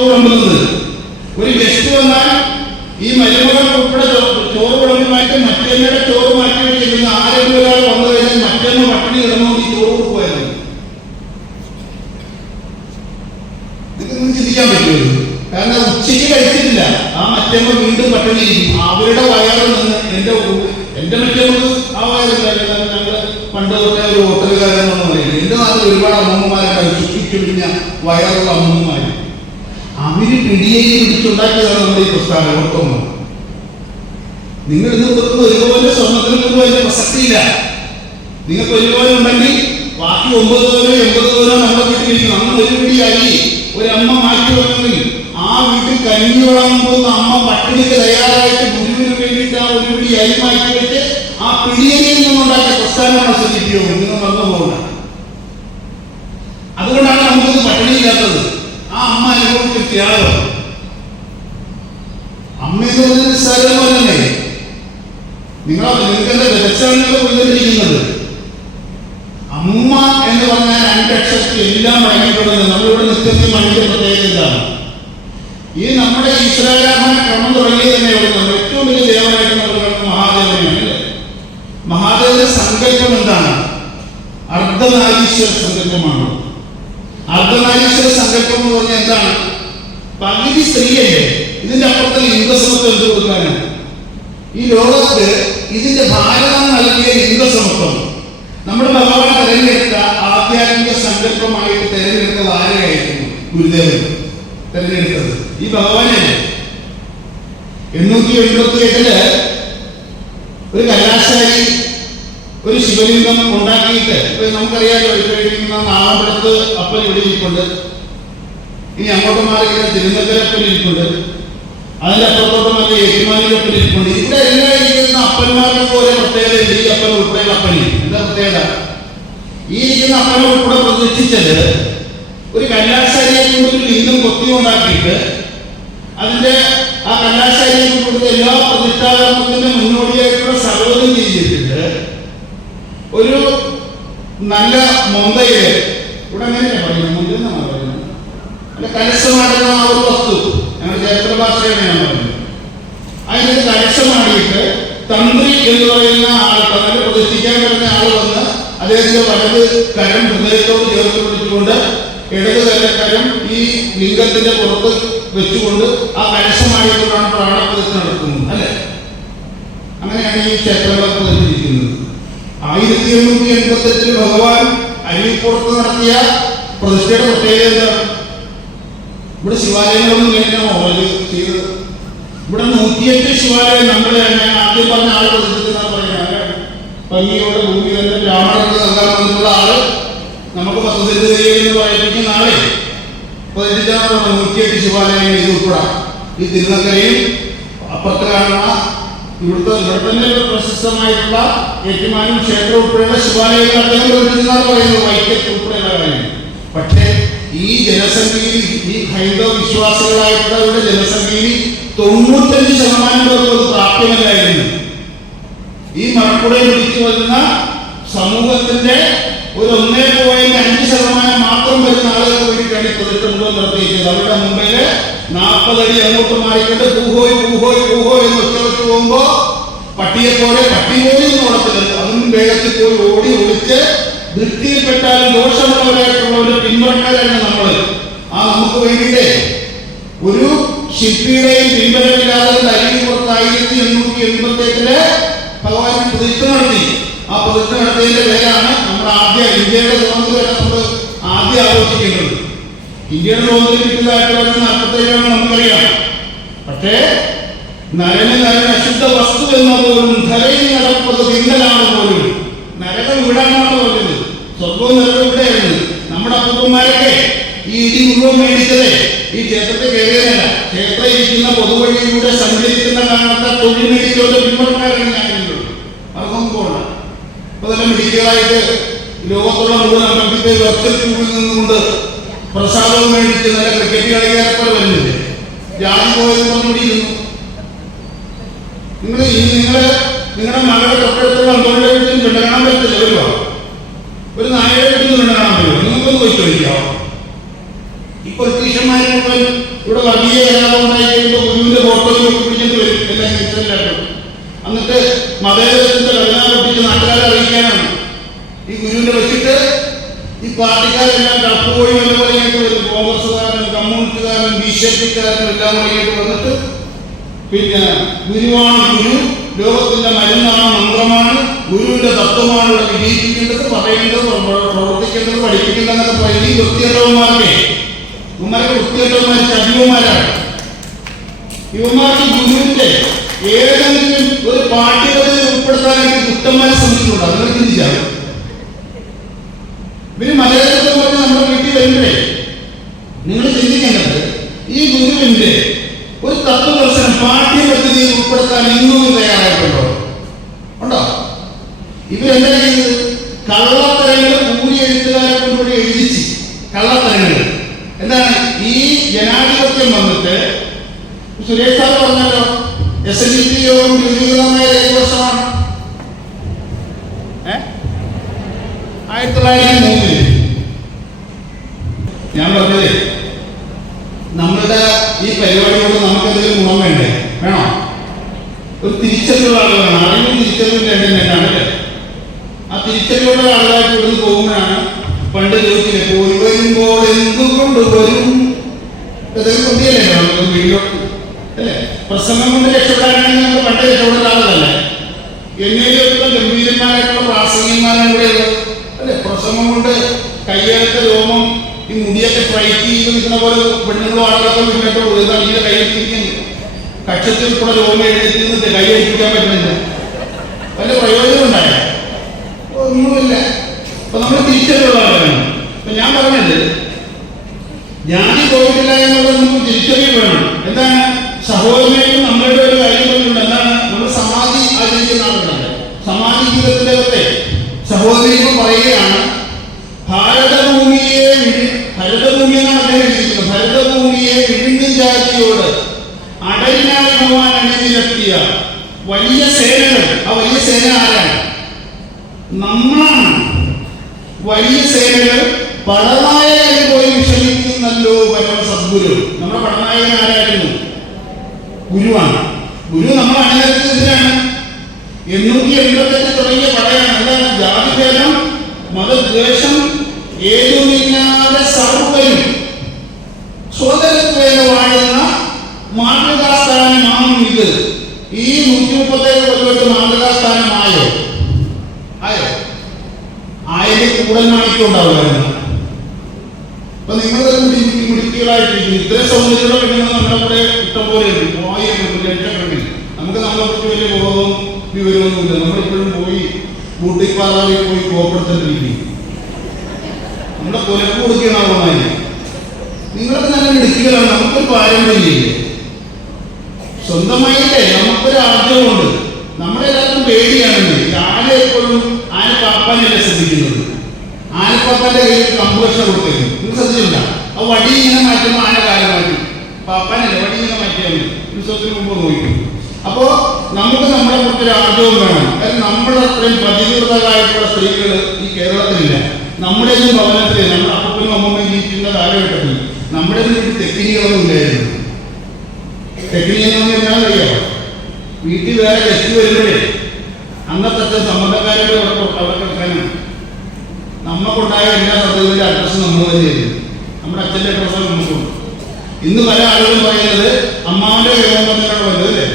വിളമ്പുന്നത്. ഒരു ഗസ്റ്റ് വന്നാൽ ഈ മരുമകൾ ഉൾപ്പെടെ ചോറ് വിളമ്പി മാറ്റി മറ്റേമ്മയുടെ ചോറ് മാറ്റി വെച്ചിരുന്ന ആരെങ്കിലും ഒരാൾ വന്നു കഴിഞ്ഞാൽ മറ്റേമ്മ പട്ടിണി കിടന്നുകൊണ്ട് ഈ ചോറ് കൊടുക്കുമായിരുന്നു. നിങ്ങൾക്ക് ചിന്തിക്കാൻ പറ്റുമോ? കാരണം ഉച്ചയ്ക്ക് കഴിച്ചിട്ടില്ല, ആ മറ്റേമ്മ വീണ്ടും പട്ടിണി ഇരിക്കും. അവരുടെ വയറിൽ നിന്ന് എന്റെ മറ്റേമ്മക്ക് ആ വയറില്ല. ഞങ്ങള് പണ്ട് തൊട്ടേ ഒരു ഹോട്ടലുകാരെന്നൊന്നും പറയുന്നത്. എന്റെ നാട്ടിൽ ഒരുപാട് അമ്മമാരുണ്ടായി, ചുറ്റിച്ചുടിഞ്ഞ വയറുള്ള അമ്മമാര്. അവര് പിടിയേരി പിടിച്ചുണ്ടാക്കിയതാണ് നമ്മുടെ ഈ പ്രസ്ഥാനം. ഓർത്തോന്ന് നിങ്ങൾ ഇന്ന് കൊടുക്കുന്ന ഒരുപോലെ സ്വർണ്ണത്തിന് പോലും അതിന്റെ പ്രസക്തിയില്ല. നിങ്ങൾക്ക് ഒരുപോലെ ഉണ്ടെങ്കിൽ ബാക്കി 9 തോനോ 80 തോനോ നമ്മുടെ വീട്ടിലിരിക്കും. നമ്മൾ ഒരു പിടിയായി ഒരു അമ്മ മാറ്റി വെക്കണമെങ്കിൽ ആ വീട്ടിൽ കഞ്ഞി വിളമ്പുന്ന അമ്മ പട്ടിണിക്ക് തയ്യാറായിട്ട് ഗുരുവിന് വേണ്ടിയിട്ട് ആ ഒരു പിടി അരി മാറ്റി വെച്ച് ആ പിടിയരിയിൽ നിന്നുണ്ടാക്കിയ പ്രസ്ഥാനമാണ് ശ്രദ്ധിക്കുകയോ നിങ്ങൾ മറന്നു പോകണം. അതുകൊണ്ടാണ് നമുക്കിത് പട്ടിണിയില്ലാത്തത്. ആ അമ്മ അനുഭവിച്ച ത്യാഗം അമ്മയെന്ന് പറഞ്ഞ നിസ്സാരമല്ലേ. നിങ്ങൾക്ക് എന്റെ രഹസ്യങ്ങൾ ഉയർന്നിരിക്കുന്നത് അമ്മ എന്ന് പറഞ്ഞാൽ 2 അക്ഷരത്തിൽ എല്ലാം അടങ്ങിയിട്ടുള്ളത്. നമ്മളിവിടെ നിൽക്കുന്ന മണ്ണിന്റെ പ്രത്യേകത ഈ നമ്മുടെ ഈശ്വരാരാധന ക്രമം തുടങ്ങിയത് തന്നെ ഇവിടെ നമ്മൾ ഏറ്റവും വലിയ ദേവനായിട്ട് നമ്മൾ മഹാദേവനെയാണ് അല്ലേ. മഹാദേവന്റെ സങ്കല്പം എന്താണ്? അർദ്ധനാരീശ്വര സങ്കല്പമാണ്. അർദ്ധനാരീശ്വര സങ്കല്പം എന്ന് പറഞ്ഞാൽ എന്താണ്? പകുതി സ്ത്രീയല്ലേ. ഇതിന്റെ അപ്പുറത്തെ ലിംഗസമത്വം എന്ത് കൊടുക്കാനാണ്? ഈ ലോകത്ത് ഇതിന്റെ ഭാരതം നൽകിയ ലിംഗസമത്വം നമ്മുടെ ഭഗവാൻ തെരഞ്ഞെടുത്ത ആധ്യാത്മിക സങ്കല്പമായിട്ട് തെരഞ്ഞെടുത്തത് ആരെയായിരുന്നു? ഗുരുദേവൻ തെരഞ്ഞെടുത്തത് ഈ ഭഗവാനെ. 888 ഒരു കൈലാസരി ഒരു ശിവലിംഗം ഉണ്ടാക്കിയിട്ട് നമുക്കറിയാലോ. ഇപ്പൊ നാഗപുരത്ത് അപ്പൻ ഇവിടെ ഇരിപ്പുണ്ട്, ഇനി അങ്ങോട്ട് മാറി തിരുനക്കരപ്പൻ ഇരിപ്പുണ്ട്, അതിന്റെ അപ്പുറത്തോട്ട് മാറി ഏറ്റുമാനൂരപ്പൻ ഇരിപ്പുണ്ട്. ഇവിടെ എല്ലാം ഇരിക്കുന്ന അപ്പന്മാർക്ക് പോലെ പ്രത്യേകത. ഈ അപ്പൻ ഉൾപ്പെടെയുള്ള അപ്പനി എന്താ പ്രത്യേകത? ഈ ഇരിക്കുന്ന അപ്പനെ ഉൾപ്പെടെ പ്രതിഷ്ഠിച്ചത് ഒരു കൈലാസരിയെ കൊണ്ട് ഒരു ലിംഗം കൊത്തി ഉണ്ടാക്കിയിട്ട് അതിന്റെ ആ കൈലാസരിയെ കൊടുത്ത എല്ലാ പ്രതിഷ്ഠാകർമ്മത്തിന്റെ മുന്നോടിയായിട്ടുള്ള സർവ്വതും ചെയ്തിട്ടുണ്ട്. ഒരു നല്ല മൊന്തയില് ഇവിടെ എങ്ങനെയാണ് പറയുന്നത്? മുന്തെന്നാണ് പറയുന്നത്. അല്ല, കലശമാടുന്ന ആ ഒരു വസ്തു ഞങ്ങളുടെ ചരിത്ര ഭാഷയാണ് ഞാൻ പറയുന്നത്. അതിനകത്ത് കലശമാടിയിട്ട് തന്ത്രി എന്ന് പറയുന്ന ആൾ, തന്നെ പ്രതിഷ്ഠിക്കാൻ വരുന്ന ആൾ വന്ന് അദ്ദേഹത്തിന്റെ വലത് കരം ഹൃദയത്തോട് ചേർത്ത് പിടിച്ചുകൊണ്ട് ഇടത് കരം ഈ ലിംഗത്തിന്റെ പുറത്ത് വെച്ചുകൊണ്ട് ആ കലശമാടിക്കൊണ്ടാണ് പ്രാണപ്രതിഷ്ഠ നടത്തുന്നത് അല്ലെ. അങ്ങനെയാണ് ഈ ക്ഷേത്രങ്ങളൊക്കെ പ്രതിഷ്ഠിക്കുന്നത്. 1888 ഭഗവാൻ അരുവിപ്പുറത്ത് നടത്തിയ പ്രതിഷ്ഠയുടെ പ്രത്യേകത എന്താണ്? ഇവിടെ ശിവാലയങ്ങളൊന്നും ഇങ്ങനെയാണോ ചെയ്തത്? ഇവിടെ 108 ശിവാലയം നമ്മുടെ ആദ്യം പറഞ്ഞ ആള് പ്രതിഷ്ഠിക്കുന്ന പറയുന്നത് ഭംഗിയോടെ ഭൂമി തന്നെ ബ്രാഹ്മണർക്ക് നൽകാൻ വന്നിട്ടുള്ള ആള് നമുക്ക് 10 സെന്റ് എന്ന് പറയിപ്പിക്കുന്ന ആളെ പ്രതിഷ്ഠിച്ചാൽ 108 ശിവാലയങ്ങൾ ഇത് ഉൾപ്പെടാം. ഈ തിരുനക്കരയും അപ്പുറത്ത് കാണുന്ന ഇവിടെ തന്നെ പ്രശസ്തമായിട്ടുള്ള ഏറ്റുമാനൂർ ക്ഷേത്രം ഉൾപ്പെടെയുള്ള ശിവാലയങ്ങൾ അദ്ദേഹം പ്രതിഷ്ഠിച്ചാൽ പറയുന്നത് വൈക്കത്ത് ഉൾപ്പെടെയുള്ള കാര്യം. പക്ഷേ ഈ ജനസംഖ്യയിൽ ഈ ഹൈന്ദവ വിശ്വാസികളായിട്ടുള്ളവരുടെ ജനസംഖ്യയിൽ 95% പേർക്ക് അത് പ്രാപ്യമല്ലായിരുന്നു. ഈ മറക്കുടയെ പിടിച്ചു വരുന്ന സമൂഹത്തിന്റെ ഒരു 1.5% മാത്രം വരുന്ന ആളുകൾക്ക് വേണ്ടിയിട്ടാണ് ഈ പ്രതിഷ്ഠ മുഴുവൻ നടത്തിയിരിക്കുന്നത്. അവരുടെ മുമ്പില് 40 അടി അങ്ങോട്ട് മാറിക്കൊണ്ട് പൂഹോയ് പൂഹോയ് പൂഹോയ് എന്ന് ഒച്ചവെച്ച് പോകുമ്പോ പട്ടിയെ പോലെ പട്ടി പോലും ഓടത്തില്ല, അതിനും വേഗത്തിൽ പോയി ഓടി ഒളിച്ച് ദൃഷ്ടിയിൽപ്പെട്ടാലും ദോഷമുള്ളവരായിട്ടുള്ളവരുടെ പിന്തുണക്കാരാണ് നമ്മൾ. ആ നമുക്ക് വേണ്ടിയിട്ട് ഒരു ശില്പിയുടെയും പിൻബലമില്ലാതെ അരിപ്പുറത്ത് 1888 ഭഗവാൻ പ്രതിഷ്ഠ നടത്തി. ആ പ്രതിഷ്ഠ നടത്തിയതിന്റെ പേരാണ് നമ്മുടെ ഇന്ത്യയുടെ സ്വാതന്ത്ര്യം നമ്മൾ ആദ്യം ആഘോഷിക്കുന്നത്. ഇന്ത്യയുടെ സ്വാതന്ത്ര്യം കിട്ടിയത് 1947 നമുക്കറിയാം. പക്ഷേ നരന് അശുദ്ധ വസ്തു എന്ന പോലും ധരയിൽ നടപ്പത് തിന്നലാണ് പോലും. നരകം ഇവിടാനാണ് പറഞ്ഞത്. സ്വർഗവും നരകം ഇവിടെയായിരുന്നു. നമ്മുടെ അപ്പൂപ്പന്മാരൊക്കെ ഈ ഇടി മുഴുവൻ മേടിച്ചത് ഈ ക്ഷേത്രത്തെ കയറിയതല്ല, ക്ഷേത്രം ഇരിക്കുന്ന പൊതുവഴിയിലൂടെ സഞ്ചരിക്കുന്ന കാരണത്തെ തൊഴിൽ മേടിച്ചവരുടെ പിന്മുറക്കാരാണ് ഞാനുള്ളത്. അതൊന്നും പോകണം. അപ്പൊ തന്നെ മെഡിക്കലായിട്ട് ലോകത്തുള്ള മുഴുവൻ അമ്പലത്തെ വെർച്വൽ നിന്നുകൊണ്ട് പ്രസാദവും മേടിച്ച് നല്ല ക്രിക്കറ്റ് കളിക്കാരൊക്കെ വരുന്നില്ലേ. ജാതി പോയത് പറഞ്ഞുകൊണ്ടിരുന്നു. നിങ്ങളുടെ മകളുടെ തൊട്ടടുത്തുള്ള അന്തോണിയുടെ വീട്ടിൽ പെണ്ണ് കാണാൻ പറ്റില്ല. ഒരു നായയുടെ വീട്ടിൽ നിന്ന് പെണ്ണ് കാണാൻ പറ്റുമോ? നിങ്ങൾക്കൊന്ന് പോയി ചോദിക്കാമോ? ഈ പൊളിറ്റീഷ്യന്മാരെ മുഴുവൻ ഇവിടെ വർഗീയ കലാപം ഉണ്ടായി കഴിയുമ്പോൾ ഗുരുവിന്റെ ഫോട്ടോയും ഒക്കെ പിടിച്ചിട്ട് വരും എല്ലാം തിരിച്ചറിയാട്ടോ. എന്നിട്ട് മതേതരത്തിന്റെ കല്യാണം പൊട്ടിച്ച് നാട്ടുകാരെ അറിയിക്കാനാണ് ഈ ഗുരുവിനെ വെച്ചിട്ട് ഈ പാർട്ടിക്കാരെല്ലാം കടപ്പുപോയി വല്ല പറയാനായിട്ട് വരും. കോൺഗ്രസ്സുകാരനും കമ്മ്യൂണിസ്റ്റുകാരനും ബിജെപിക്കാരനും എല്ലാം പറയായിട്ട് വന്നിട്ട് പിന്നെ ഗുരുവാണ് ഗുരു, ലോകത്തിന്റെ മരുന്നാണ്, മന്ത്രമാണ്, ഗുരുവിന്റെ തത്വമാണ് ഇവിടെ വിജയിപ്പിക്കേണ്ടത്, പറയേണ്ടത്, പ്രവർത്തിക്കേണ്ടത്, പഠിപ്പിക്കേണ്ടതെന്നൊക്കെ പറയുന്നത് ഈ വൃത്തികെട്ടവന്മാർക്ക് വൃത്തികെട്ടവന്മാർ ചതിവന്മാരാണ്. ഇവന്മാർക്ക് ഗുരുവിന്റെ ഏതെങ്കിലും ഒരു പാഠ്യപദ്ധതി ഉൾപ്പെടുത്താനായിട്ട് ദുഷ്ടന്മാരെ ശ്രമിച്ചിട്ടുണ്ട്. അതിനെ ചിന്തിച്ചാൽ ഇവര് മലയാളത്തെ പറഞ്ഞ് നമ്മുടെ വീട്ടിൽ വരുമ്പോഴേ നിങ്ങൾ ചിന്തിക്കേണ്ടത് ഈ ഗുരുവിന്റെ ഒരു തത്വദർശനം പാഠ്യപദ്ധതിയിൽ ഉൾപ്പെടുത്താൻ ഇന്നും തയ്യാറായിട്ടുണ്ടോ? ഉണ്ടോ? ഇവരെന്താ ചെയ്തത്? കള്ളത്തരങ്ങൾ കൂലി എഴുത്തുകാരെ കൊണ്ടുകൂടി എഴുതിച്ച് കള്ളത്തരങ്ങൾ. എന്താണ് ഈ ജനാധിപത്യം വന്നിട്ട് സുരേഷ് സാർ പറഞ്ഞല്ലോ, SNDP യോഗം രൂപീകൃതമായ 7 വർഷമാണ്. 1903 ഞാൻ പറഞ്ഞത് നമ്മളുടെ ഈ പരിപാടി കൊണ്ട് നമുക്ക് എന്തെങ്കിലും ഗുണം വേണ്ടേ? വേണോ? ഒരു തിരിച്ചറിവുള്ള ആൾ വേണം. അറിവും തിരിച്ചറിവും രണ്ടും രണ്ടാണല്ലേ. ആ തിരിച്ചറിവുള്ള ആളുകളായിട്ട് ഇവിടുന്ന് പോകുമ്പോഴാണ് പണ്ട് ചോദിച്ചില്ലേ, പോയി വരുമ്പോൾ എന്തുകൊണ്ട് വരും കൊണ്ടിയല്ലേ വീഡിയോ അല്ലേ? പ്രസംഗം കൊണ്ട് രക്ഷപ്പെടാനാണെങ്കിൽ നമുക്ക് പണ്ട് രക്ഷപ്പെടുന്ന ആളുകളല്ലേ. എന്നേലും ഗംഭീരന്മാരായിട്ടുള്ള പ്രാസംഗികന്മാരാണ് ഇവിടെ ഉള്ളത് അല്ലെ. പ്രസംഗം കൊണ്ട് കയ്യെടുത്ത രോമം ഈ മുടിയൊക്കെ ഫ്രൈറ്റ് ചെയ്ത് നിൽക്കുന്ന പോലെ പെണ്ണുങ്ങളും ആളുകളൊക്കെ മുന്നോട്ട് കൊടുത്താൽ ഈ കൈയ്യടിച്ചിരിക്കുന്നു. കക്ഷത്തിൽ കൂടെ രോമം എഴുതിയിട്ട് കൈയ്യടിപ്പിക്കാൻ പറ്റുന്നില്ല. വല്ല പ്രയോജനം ഉണ്ടായ ഒന്നുമില്ല. അപ്പൊ നമ്മൾ തിരിച്ചറിവുള്ള ആളുകളാണ്. അപ്പൊ ഞാൻ പറഞ്ഞത് ജാതി പോയിട്ടില്ല എന്നുള്ളത് നമുക്ക് തിരിച്ചറിവ് വേണം. എന്താണ്? സഹോദരനും നമ്മളുടെ ഒരു കാര്യങ്ങളുണ്ട്. എന്താണ്? നമ്മൾ സമാധി ആചരിക്കുന്ന ആളുകളാണ്. സമാധി ജീവിതത്തിലകത്തെ സഹോദരികൾ പറയുകയാണ്, ഭരതഭൂമിയെ എന്നാണ് അദ്ദേഹം എഴുതിയിരിക്കുന്നത്. ഭരതഭൂമിയെ വിഴുങ്ങും ജാതിയോട് അടലിനായി ഭഗവാൻ അണിനിരത്തിയ വലിയ സേനകൾ. ആ വലിയ സേന ആരാണ്? നമ്മളാണ്. വലിയ സേനകൾ പടനായകൻ പോയി വിഷമിക്കുന്നല്ലോ പരമ സദ്ഗുരു. നമ്മുടെ പടനായകൻ ആരായിരുന്നു? ഗുരുവാണ്. ഗുരു നമ്മൾ അണിനിരത്തിയതിനാണ്. 888 തുടങ്ങിയ പടയാണ്. എന്താണ്? ജാതിഭേദം, മതദ്വേഷം ഏതുമില്ലാതെ സർവരും സ്വതന്ത്രത്വേന വാഴുന്ന മാതൃകാസ്ഥാനമാണ് ഇത്. ഈ 137 കൊല്ലമായിട്ട് മാതൃകാസ്ഥാനമായോ? ആയോ? ആയിരം കൂടുതൽ മാണിക്കുണ്ടാവുമായിരുന്നു. അപ്പൊ നിങ്ങൾ മിടുക്കികളായിട്ടിരിക്കും. ഇത്രയും സൗന്ദര്യമുള്ള പെണ്ണുങ്ങൾ നമ്മുടെ കൂടെ ഇഷ്ടംപോലെ ഉണ്ട്. 1000 ലക്ഷക്കണക്കിന്. നമുക്ക് നമ്മളെ കുറിച്ച് വലിയ ബോധവും വിവരമൊന്നുമില്ല. നമ്മളിപ്പോഴും പോയി ബൂട്ടിപ്പാറയിൽ പോയി കോപ്പെടുത്തിട്ടിരിക്കും. നമ്മുടെ കൊലക്ക് കൊടുക്കുകയാണ്. നിങ്ങൾക്ക് നല്ല മിടുക്കികളാണ്. നമുക്കൊരു പാരമ്പര്യമില്ലേ? സ്വന്തമായിട്ടേ നമുക്കൊരു ആഗ്രഹമുണ്ട്. നമ്മളെല്ലാവർക്കും പേടിയാണെങ്കിൽ ആന എപ്പോഴും ആനപ്പാപ്പാനല്ലേ ശ്രദ്ധിക്കുന്നത്. ആനപ്പാപ്പാന്റെ കയ്യിൽ കമ്പുകഷ്ണം കൊടുത്തേക്കും. നിങ്ങൾ ശ്രദ്ധിച്ചില്ല? ആ വടി ഇങ്ങനെ മാറ്റുമ്പോൾ ആന കാലം മാറ്റും. പാപ്പാനല്ലേ വടി ഇങ്ങനെ മാറ്റിയാൽ മതി. ഉത്സവത്തിന് മുമ്പ് നോക്കും. അപ്പോ നമുക്ക് നമ്മളെ കുറിച്ചൊരു ആഗ്രഹവും വേണം. കാരണം നമ്മുടെ അത്രയും പതിവ്രതരായിട്ടുള്ള സ്ത്രീകൾ ഈ കേരളത്തിലില്ല. നമ്മുടെ ഭവനത്തിൽ നമ്മുടെ അപ്പനും അമ്മമ്മയും ജീവിക്കുന്ന കാലഘട്ടത്തിൽ നമ്മുടെ വീട്ടിൽ തെക്കിനികളൊന്നും ഇല്ലായിരുന്നു. തെക്കിനിയെന്ന് പറഞ്ഞാൽ അറിയാമോ? വീട്ടിൽ വേറെ ഗസ്റ്റ് വരുമ്പോഴേ അന്നത്തെ സമ്മതക്കാരുടെ അവിടെ കിടക്കാനാണ്. നമുക്കുണ്ടായ എല്ലാ സദ്യകളുടെ അഡ്രസ്സ് നമ്മൾ തന്നെയായിരുന്നു. നമ്മുടെ അച്ഛൻ്റെ അഡ്രസ്സാണ് നമുക്കുണ്ട്. ഇന്ന് പല ആളുകളും പറയുന്നത് അമ്മാവന്റെ യോഗമെന്നാണ് പറയുന്നത് അല്ലേ?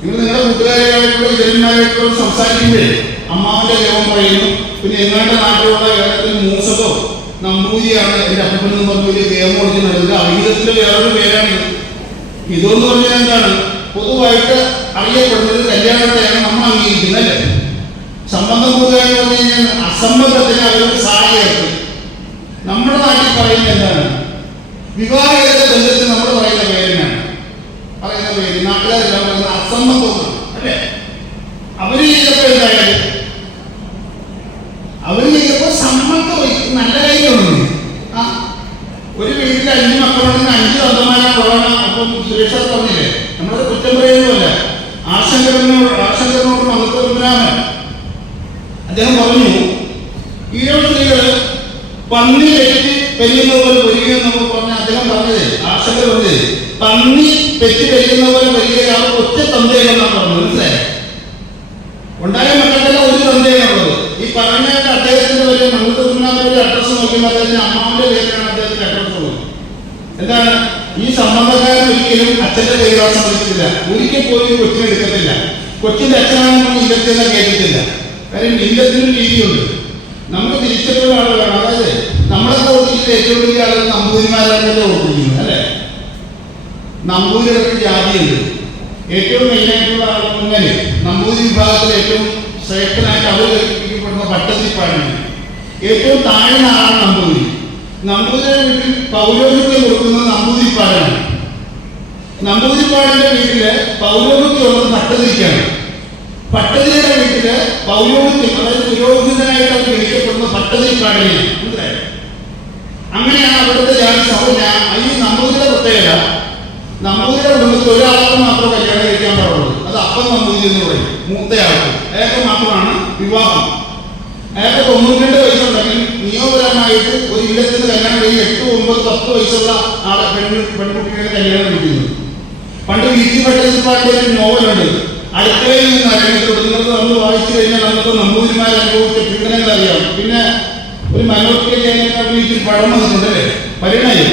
നിങ്ങൾ നിങ്ങളുടെ കൂട്ടുകാരായിട്ടുള്ള ഇതരന്മാരായിട്ടുള്ള സംസാരിക്കുമ്പോഴേ അമ്മാവന്റെ യോഗം പറയുന്നു. പിന്നെ എങ്ങാണ്ട് നാട്ടിലുള്ള കേരളത്തിൽ മൂസതോ നമ്പൂതിരിയാണ് എൻ്റെ അപ്പനെന്ന് പറഞ്ഞ വലിയ ദേവം കൊടുത്ത് നൽകുക. അവിഹിതത്തിന്റെ വേറൊരു പേരാണ് ഇതെന്ന് പറഞ്ഞാൽ. എന്താണ്? പൊതുവായിട്ട് അറിയപ്പെടുന്നത് കല്യാണത്തെയാണ് നമ്മൾ അംഗീകരിക്കുന്നത് അല്ലേ? സംബന്ധം കൂടുക എന്ന് പറഞ്ഞു കഴിഞ്ഞാൽ അസംബന്ധത്തിന് അവർക്ക് സഹായിക്കും. നമ്മുടെ നാട്ടിൽ പറയുന്നത് എന്താണ്? വിവാഹിത ബന്ധത്തിൽ നമ്മൾ പറയുന്ന പേരിനാണ് പറയുന്ന പേര്. നാട്ടുകാരെല്ലാം പറയുന്നത് അസംബന്ധമാണ് അല്ലേ? അവര് ചെയ്തപ്പോ എന്തായാലും അവര് ചെയ്തപ്പോ സമ്മതം നല്ല കാര്യമാണ്. ഒരു വീട്ടിൽ 5 മക്കളുണ്ടെങ്കിൽ 5 തന്തമാരാണ് കൊള്ളണം. അപ്പം സുരേഷ് പറഞ്ഞില്ലേ, നമ്മളത് കുറ്റം പറയുന്നതല്ല. ആശങ്കരനോട് മഹത്വരാമൻ അദ്ദേഹം പറഞ്ഞു, ഈഴവ സ്ത്രീകള് പന്നി വെച്ച് പെരുകുന്ന പോലെ പൊരിക്കുക എന്നൊക്കെ പറഞ്ഞ അദ്ദേഹം പറഞ്ഞത്. ആളുകൾ പറഞ്ഞത് പന്നി പെറ്റ് കഴിക്കുന്ന പോലെ വലിയ ഒറ്റ തന്തയെന്നാണ് പറഞ്ഞത്. മനസ്സിലായി? ഉണ്ടായ മക്കൾക്കെല്ലാം ഒരു തന്തയാണുള്ളത്. ഈ പറഞ്ഞ അദ്ദേഹത്തിന്റെ വലിയ മംഗളൂരിനാഥന്റെ അഡ്രസ് നോക്കിയപ്പോൾ അദ്ദേഹത്തിന് അമ്മാവിന്റെ പേരിലാണ് അദ്ദേഹത്തിന്റെ അഡ്രസ് ഉള്ളത്. എന്താണ്? ഈ സംബന്ധക്കാരൻ ഒരിക്കലും അച്ഛന്റെ കൈവാസം എടുത്തില്ല, ഒരിക്കൽ പോലും കൊച്ചിനെ എടുക്കത്തില്ല, കൊച്ചിന്റെ അച്ഛനാണെന്ന് ഇല്ലത്തിനെ കേട്ടിട്ടില്ല. കാര്യം ഇല്ലത്തിനും രീതിയുണ്ട്. നമുക്ക് തിരിച്ചറിവുള്ള ആളുകളാണ്. അതായത് നമ്മളൊക്കെ ഓർത്തിട്ട് ഏറ്റവും വലിയ ആളുകൾ നമ്പൂതിരിമാരാണല്ലോ ഓർത്തിരിക്കുന്നത്, അല്ലെ? നമ്പൂതിരികൾക്ക് ജാതിയുണ്ട്. ഏറ്റവും മെയിനായിട്ടുള്ള ആളുകൾ നമ്പൂതിരി വിഭാഗത്തിൽ ഏറ്റവും ശ്രേഷ്ഠനായിട്ട് അവർ കൽപ്പിക്കപ്പെടുന്ന ഭട്ടതിരിപ്പാടിനാണ്. ഏറ്റവും താഴ്ന്ന ആളാണ് നമ്പൂതിരി. നമ്പൂതിരിയുടെ വീട്ടിൽ പൗരോഹിത്യം കൊടുക്കുന്നത് നമ്പൂതിരിപ്പാടാണ്. നമ്പൂതിരിപ്പാടിന്റെ വീട്ടില് പൗരോഹിത്യം ഉള്ളത് ഭട്ടതിരിക്കാണ്. ഭട്ടതിരിയുടെ വീട്ടില് പൗരോഹിത്യം, അതായത് പുരോഹിതനായിട്ട് അവർ വിളിക്കപ്പെടുന്ന ഭട്ടതിരിപ്പാടിനെയാണ്. മനസ്സിലായോ? അങ്ങനെയാണ് അവിടുത്തെ ജാതി സഭ. ഈ നമ്പൂതിരിയുടെ പ്രത്യേകത, നമ്പൂതിരിയുടെ കുടുംബത്തിൽ ഒരാൾക്ക് മാത്രം കല്യാണം കഴിക്കാൻ പാടുള്ളൂ. അത് അപ്പം നമ്പൂതിരി എന്ന് പറയും. മൂത്തയാൾക്ക് അയാൾക്ക് മാത്രമാണ് വിവാഹം. അയാൾക്ക് 92 വയസ്സുണ്ടെങ്കിൽ നിയമപരമായിട്ട് ഒരു ഇല്ലത്തിന് കല്യാണം കഴിഞ്ഞ് 8, 9, 10 വയസ്സുള്ള ആളെ പെൺകുട്ടികളെ കല്യാണം കഴിക്കുന്നത്. പണ്ട് വീട്ടിൽ ഭട്ടതിരിപ്പാടിന്റെ ഒരു നോവലുണ്ട്, അടുക്കളയിൽ നിന്ന് അരങ്ങെടുക്കുന്നത്. നമ്മൾ വായിച്ചു കഴിഞ്ഞാൽ നമുക്ക് നമ്പൂതിരിമാർ അനുഭവിച്ച പീഡനങ്ങൾ അറിയാം. പിന്നെ ഒരു മനോഹരിക്കാൻ വീട്ടിൽ പടം വന്നിട്ടുണ്ട്, അല്ലേ? പരിണയം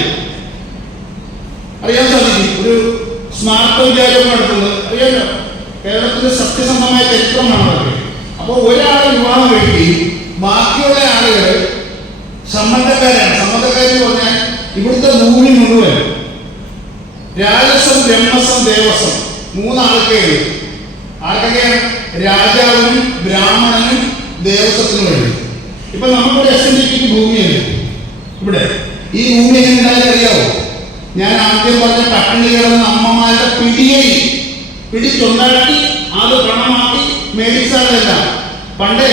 അറിയാൻ സാധിക്കും. ഒരു സ്മാർട്ട് വിചാരം നടത്തുന്നത് അറിയാമല്ലോ. കേരളത്തിന്റെ സത്യസന്ധമായ ചരിത്രമാണ് അതൊക്കെ. അപ്പോൾ ഒരാളെ വിവാഹം കഴിക്കുകയും ബാക്കിയുള്ള ആളുകൾ സമ്മതക്കാരാണ്. സമ്മതക്കാരെന്ന് പറഞ്ഞാൽ ഇവിടുത്തെ ഭൂമി മുഴുവൻ രാജസം, ബ്രഹ്മസം, ദേവസം 3 ആൾക്കാര്. ആൾക്കൊക്കെയാണ് രാജാവിനും ബ്രാഹ്മണനും ദേവസ്വത്തിനും വേണ്ടി. ഇപ്പൊ നമുക്കിവിടെ SNDP ഭൂമിയുണ്ട്. ഇവിടെ ഈ ഭൂമി എങ്ങനെ ഉണ്ടായാലും അറിയാവോ? ഞാൻ ആദ്യം പറഞ്ഞ പട്ടിണി കിടന്ന അമ്മമാരുടെ പിടിച്ചുണ്ടാക്കി അത് പണമാക്കി മേടിച്ചാലല്ല. പണ്ടേ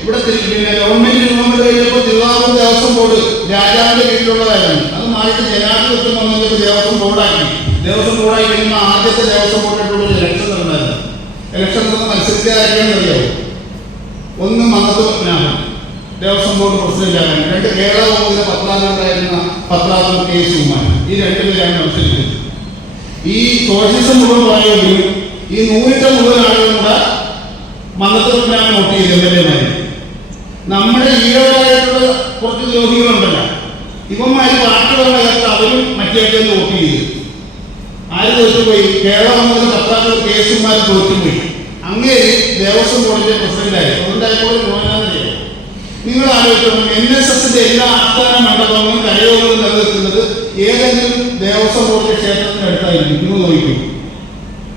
ഇവിടെ പിന്നെ ഗവൺമെന്റ് കഴിഞ്ഞപ്പോൾ തിരുവിതാംകൂർ ദേവസ്വം ബോർഡ് രാജാവിന്റെ കീഴിലുള്ളതായിരുന്നു. അത് മാറിയിട്ട് ജനാധിപത്യം വന്നപ്പോൾ ദേവസ്വം ബോർഡാക്കി. ദേവസ്വം ബോർഡായി കഴിയുമ്പോൾ ആദ്യത്തെ ദേവസ്വം ബോർഡായിട്ടുള്ള ഇലക്ഷൻ നടന്നായിരുന്നു. ഇലക്ഷൻ നടന്ന മത്സരിച്ചായിരിക്കാന്ന് അറിയാവോ? 1 മംഗളൂരിനാണ് ദേവസ്വം ബോർഡ് പ്രസിഡന്റാകാൻ. 2 കേരള വകുപ്പിലെ പത്രാധിപരായിരുന്ന പത്രാധിപർ കെ സുകുമാരൻ. ഈ 2 പേരാണ് മത്സരിക്കുന്നത്. ഈ സോഷ്യലിസം മുഴുവൻ പറയുമെങ്കിലും ഈ 100 മുഴുവൻ ആളുകളും കൂടെ മംഗളൂരിനാണ് വോട്ട് ചെയ്ത് MLA. നമ്മുടെ ഈഴവരായിട്ടുള്ള കുറച്ച് ദ്രോഹികളുണ്ടല്ലോ, ഇവന്മാര് പാർട്ടികളുടെ കാലത്ത് അവരും മറ്റേ വോട്ട് ചെയ്തു. ആര് തോറ്റുപോയി? കേരള വകുപ്പിലെ പത്രാധിപർ കെ സുകുമാരൻ തോറ്റുപോയി. അങ്ങേര് ദേവസ്വം ബോർഡിന്റെ പ്രസിഡന്റായി. അതുകൊണ്ടായിക്കോടെ പോകാനാണ്. നിങ്ങൾ ആലോചിക്കണം, NSSന്റെ എല്ലാ ആസ്ഥാന മണ്ഡപങ്ങളും കരയോഗങ്ങളും നിലനിൽക്കുന്നത് ഏതെങ്കിലും ദേവസ്വം ബോർഡിന്റെ ക്ഷേത്രത്തിന് അടുത്തായിരിക്കും. നിങ്ങൾ നോക്കും,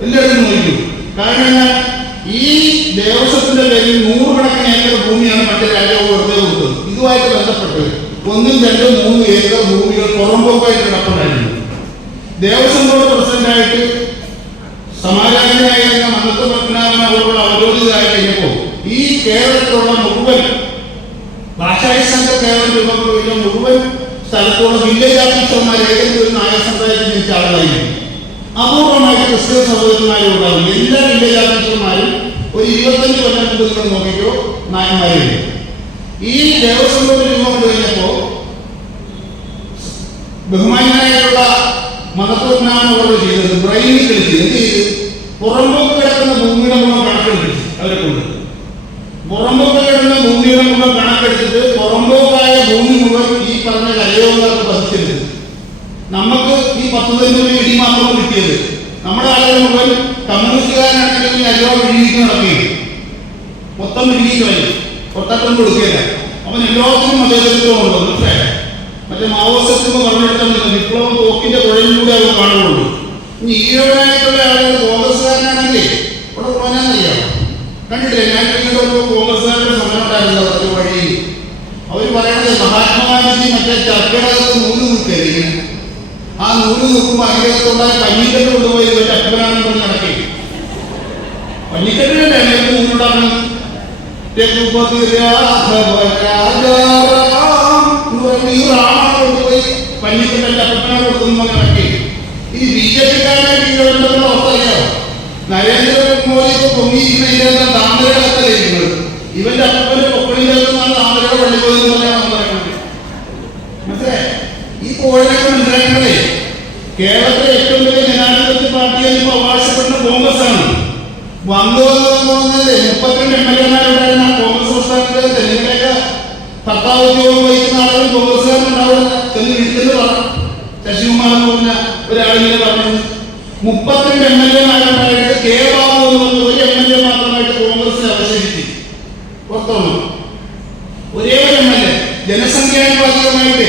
എല്ലാവരും നോക്കും. കാരണം ഈ ദേവസ്വത്തിന്റെ പേരിൽ 100 കണക്കിന് ഏക്കർ ഭൂമിയാണ് മറ്റു രാജ്യങ്ങൾ വെറുതെ കൊടുത്തത്. ഇതുമായിട്ട് ബന്ധപ്പെട്ട് 1, 2, 3 ഏക്കർ ഭൂമികൾ പുറമ്പോക്കായിട്ട് കിടപ്പുണ്ടായിരുന്നു. ദേവസ്വം ബോർഡ് പ്രസിഡന്റായിട്ട് സമാരാധനായിരുന്ന മന്നത്ത് പത്മനാഭൻ അവരോട് അവരോധിതരായി കഴിഞ്ഞപ്പോൾ ഈ കേരളത്തിലുള്ള മുഴുവൻ ഭാഷായി സംഘ കേരളം രൂപപ്പെടുകയും മുഴുവൻ സ്ഥലത്തുള്ള വില്ലേജ് ഓഫീസർമാർ ഏതെങ്കിലും ഒരു നായർ സമുദായത്തിൽ ജനിച്ച ആളുകളായിരിക്കും. അപൂർവമായിട്ട് ക്രിസ്ത്യൻ സഹോദരന്മാരും ഉണ്ടാകും. എല്ലാ വില്ലേജ് ഓഫീസർമാരും ഒരു 25 കൊല്ലം മുമ്പ് നിങ്ങൾ നോക്കിക്കോ നായന്മാരുണ്ട്. ഈ ദേവസ്വം ബോർഡ് രൂപപ്പെട്ട് കഴിഞ്ഞപ്പോൾ ബഹുമാനായിട്ടുള്ള മതപ്രജ്ഞാനം അവരോട് ചെയ്തത് ബ്രെയിനിൽ കളിച്ചത്. എന്ത് ചെയ്ത്? പുറമ്പോക്ക് കിടക്കുന്ന ഭൂമിയുടെ മുഴുവൻ കണക്കെടുത്തു. അവരെ കൊണ്ട് പുറമ്പോക്ക് കിടക്കുന്ന ഭൂമിയുടെ മുഴുവൻ കണക്കെടുത്തിട്ട് പുറമ്പോക്കായ ഭൂമി മുഴുവൻ ഈ പറഞ്ഞ കരയോഗങ്ങൾക്ക് പതിച്ചെടുത്തു. നമുക്ക് ഈ 10 സെന്റ് ഇടി മാത്രം കിട്ടിയത്. നമ്മുടെ ആളുകൾ മുഴുവൻ കമ്മ്യൂണിസ്റ്റുകാരനാണെങ്കിൽ കരയോഗം വിഴുകിക്ക് നടക്കുകയും മൊത്തം വിഴുകിക്കളയും, ഒട്ടക്കം കൊടുക്കുകയില്ല. അവൻ എല്ലാത്തിനും മതേതരത്വമുള്ളൂ. മനസ്സിലായോ? മറ്റേ മാവോയിസ്റ്റ് പറഞ്ഞെടുത്ത വിപ്ലവം തോക്കിന്റെ തുഴയിലൂടെ അവർ കാണുകയുള്ളൂ. ഇനി ഈഴവനായിട്ടുള്ള ആളുകൾ കോൺഗ്രസ്സുകാരനാണെങ്കിൽ ഇവിടെ പോകാനറിയാം. കണ്ടിട്ടില്ലേ? ഞാൻ ഒരു കോൺഗ്രസ്സുകാരുടെ സമരം ഉണ്ടായിരുന്നത് ഒരു വഴി. അവർ പറയണത് മഹാത്മാഗാന്ധി മറ്റേ ചർക്കടകത്ത് 100 നിൽക്കരുത്. ആ 100 നിൽക്കുമ്പോൾ അതിനകത്തുണ്ടായ പഞ്ഞിക്കെട്ട് കൊണ്ടുപോയി ഇവരുടെ അപ്പനാണെന്ന് പറഞ്ഞ് നടക്കി. പഞ്ഞിക്കെട്ടിന്റെ ടൈമിൽ 100 ഉണ്ടാക്കണം. ഈ റാമാണ് കൊണ്ടുപോയി പഞ്ഞിക്കെട്ടന്റെ അപ്പനാണ് കൊടുക്കുന്നു നടക്കി. ഈ BJP-ക്കാരായിട്ട് അവസ്ഥ അറിയാമോ? നരേന്ദ്രമോദി ഇപ്പൊ പൊങ്ങിയിരിക്കുന്ന താമരയുടെ കത്തലിരിക്കുന്നത്. ഇവന്റെ അപ്പന്റെ പൊക്കളിലേക്കാണ് താമരയുടെ പള്ളി പോയെന്ന് പറഞ്ഞാൽ പറയുന്നത്. മനസ്സിലായി? ഈ കോഴിനൊക്കെ മനസ്സിലാക്കണേ. കേരളത്തിലെ ഏറ്റവും വലിയ ജനാധിപത്യ പാർട്ടി എന്ന് അവകാശപ്പെടുന്ന കോൺഗ്രസ് ആണ്. വന്നു 32 MLA-മാരുണ്ടായിരുന്ന കോൺഗ്രസ് പ്രസ്ഥാനത്തിലെ തെരഞ്ഞെടുപ്പൊക്കെ ഭർത്താവുദ്യോഗം വഹിക്കുന്ന ആളുകൾ കോൺഗ്രസ്സുകാരുണ്ടാവുന്ന എന്ന് വിളിച്ചത് പറഞ്ഞു. ശശികുമാർ എന്ന് പറഞ്ഞ ഒരാളിങ്ങനെ പറഞ്ഞു 32 MLA-മാരുണ്ടായിട്ട് കെ ബാബു എന്ന് പറഞ്ഞ ഒരു MLA മാത്രമായിട്ട് കോൺഗ്രസ് അവശേഷിച്ചു. പുറത്തോണം ഒരേ ഒരു MLA ജനസംഖ്യാനുപാതികമായിട്ട്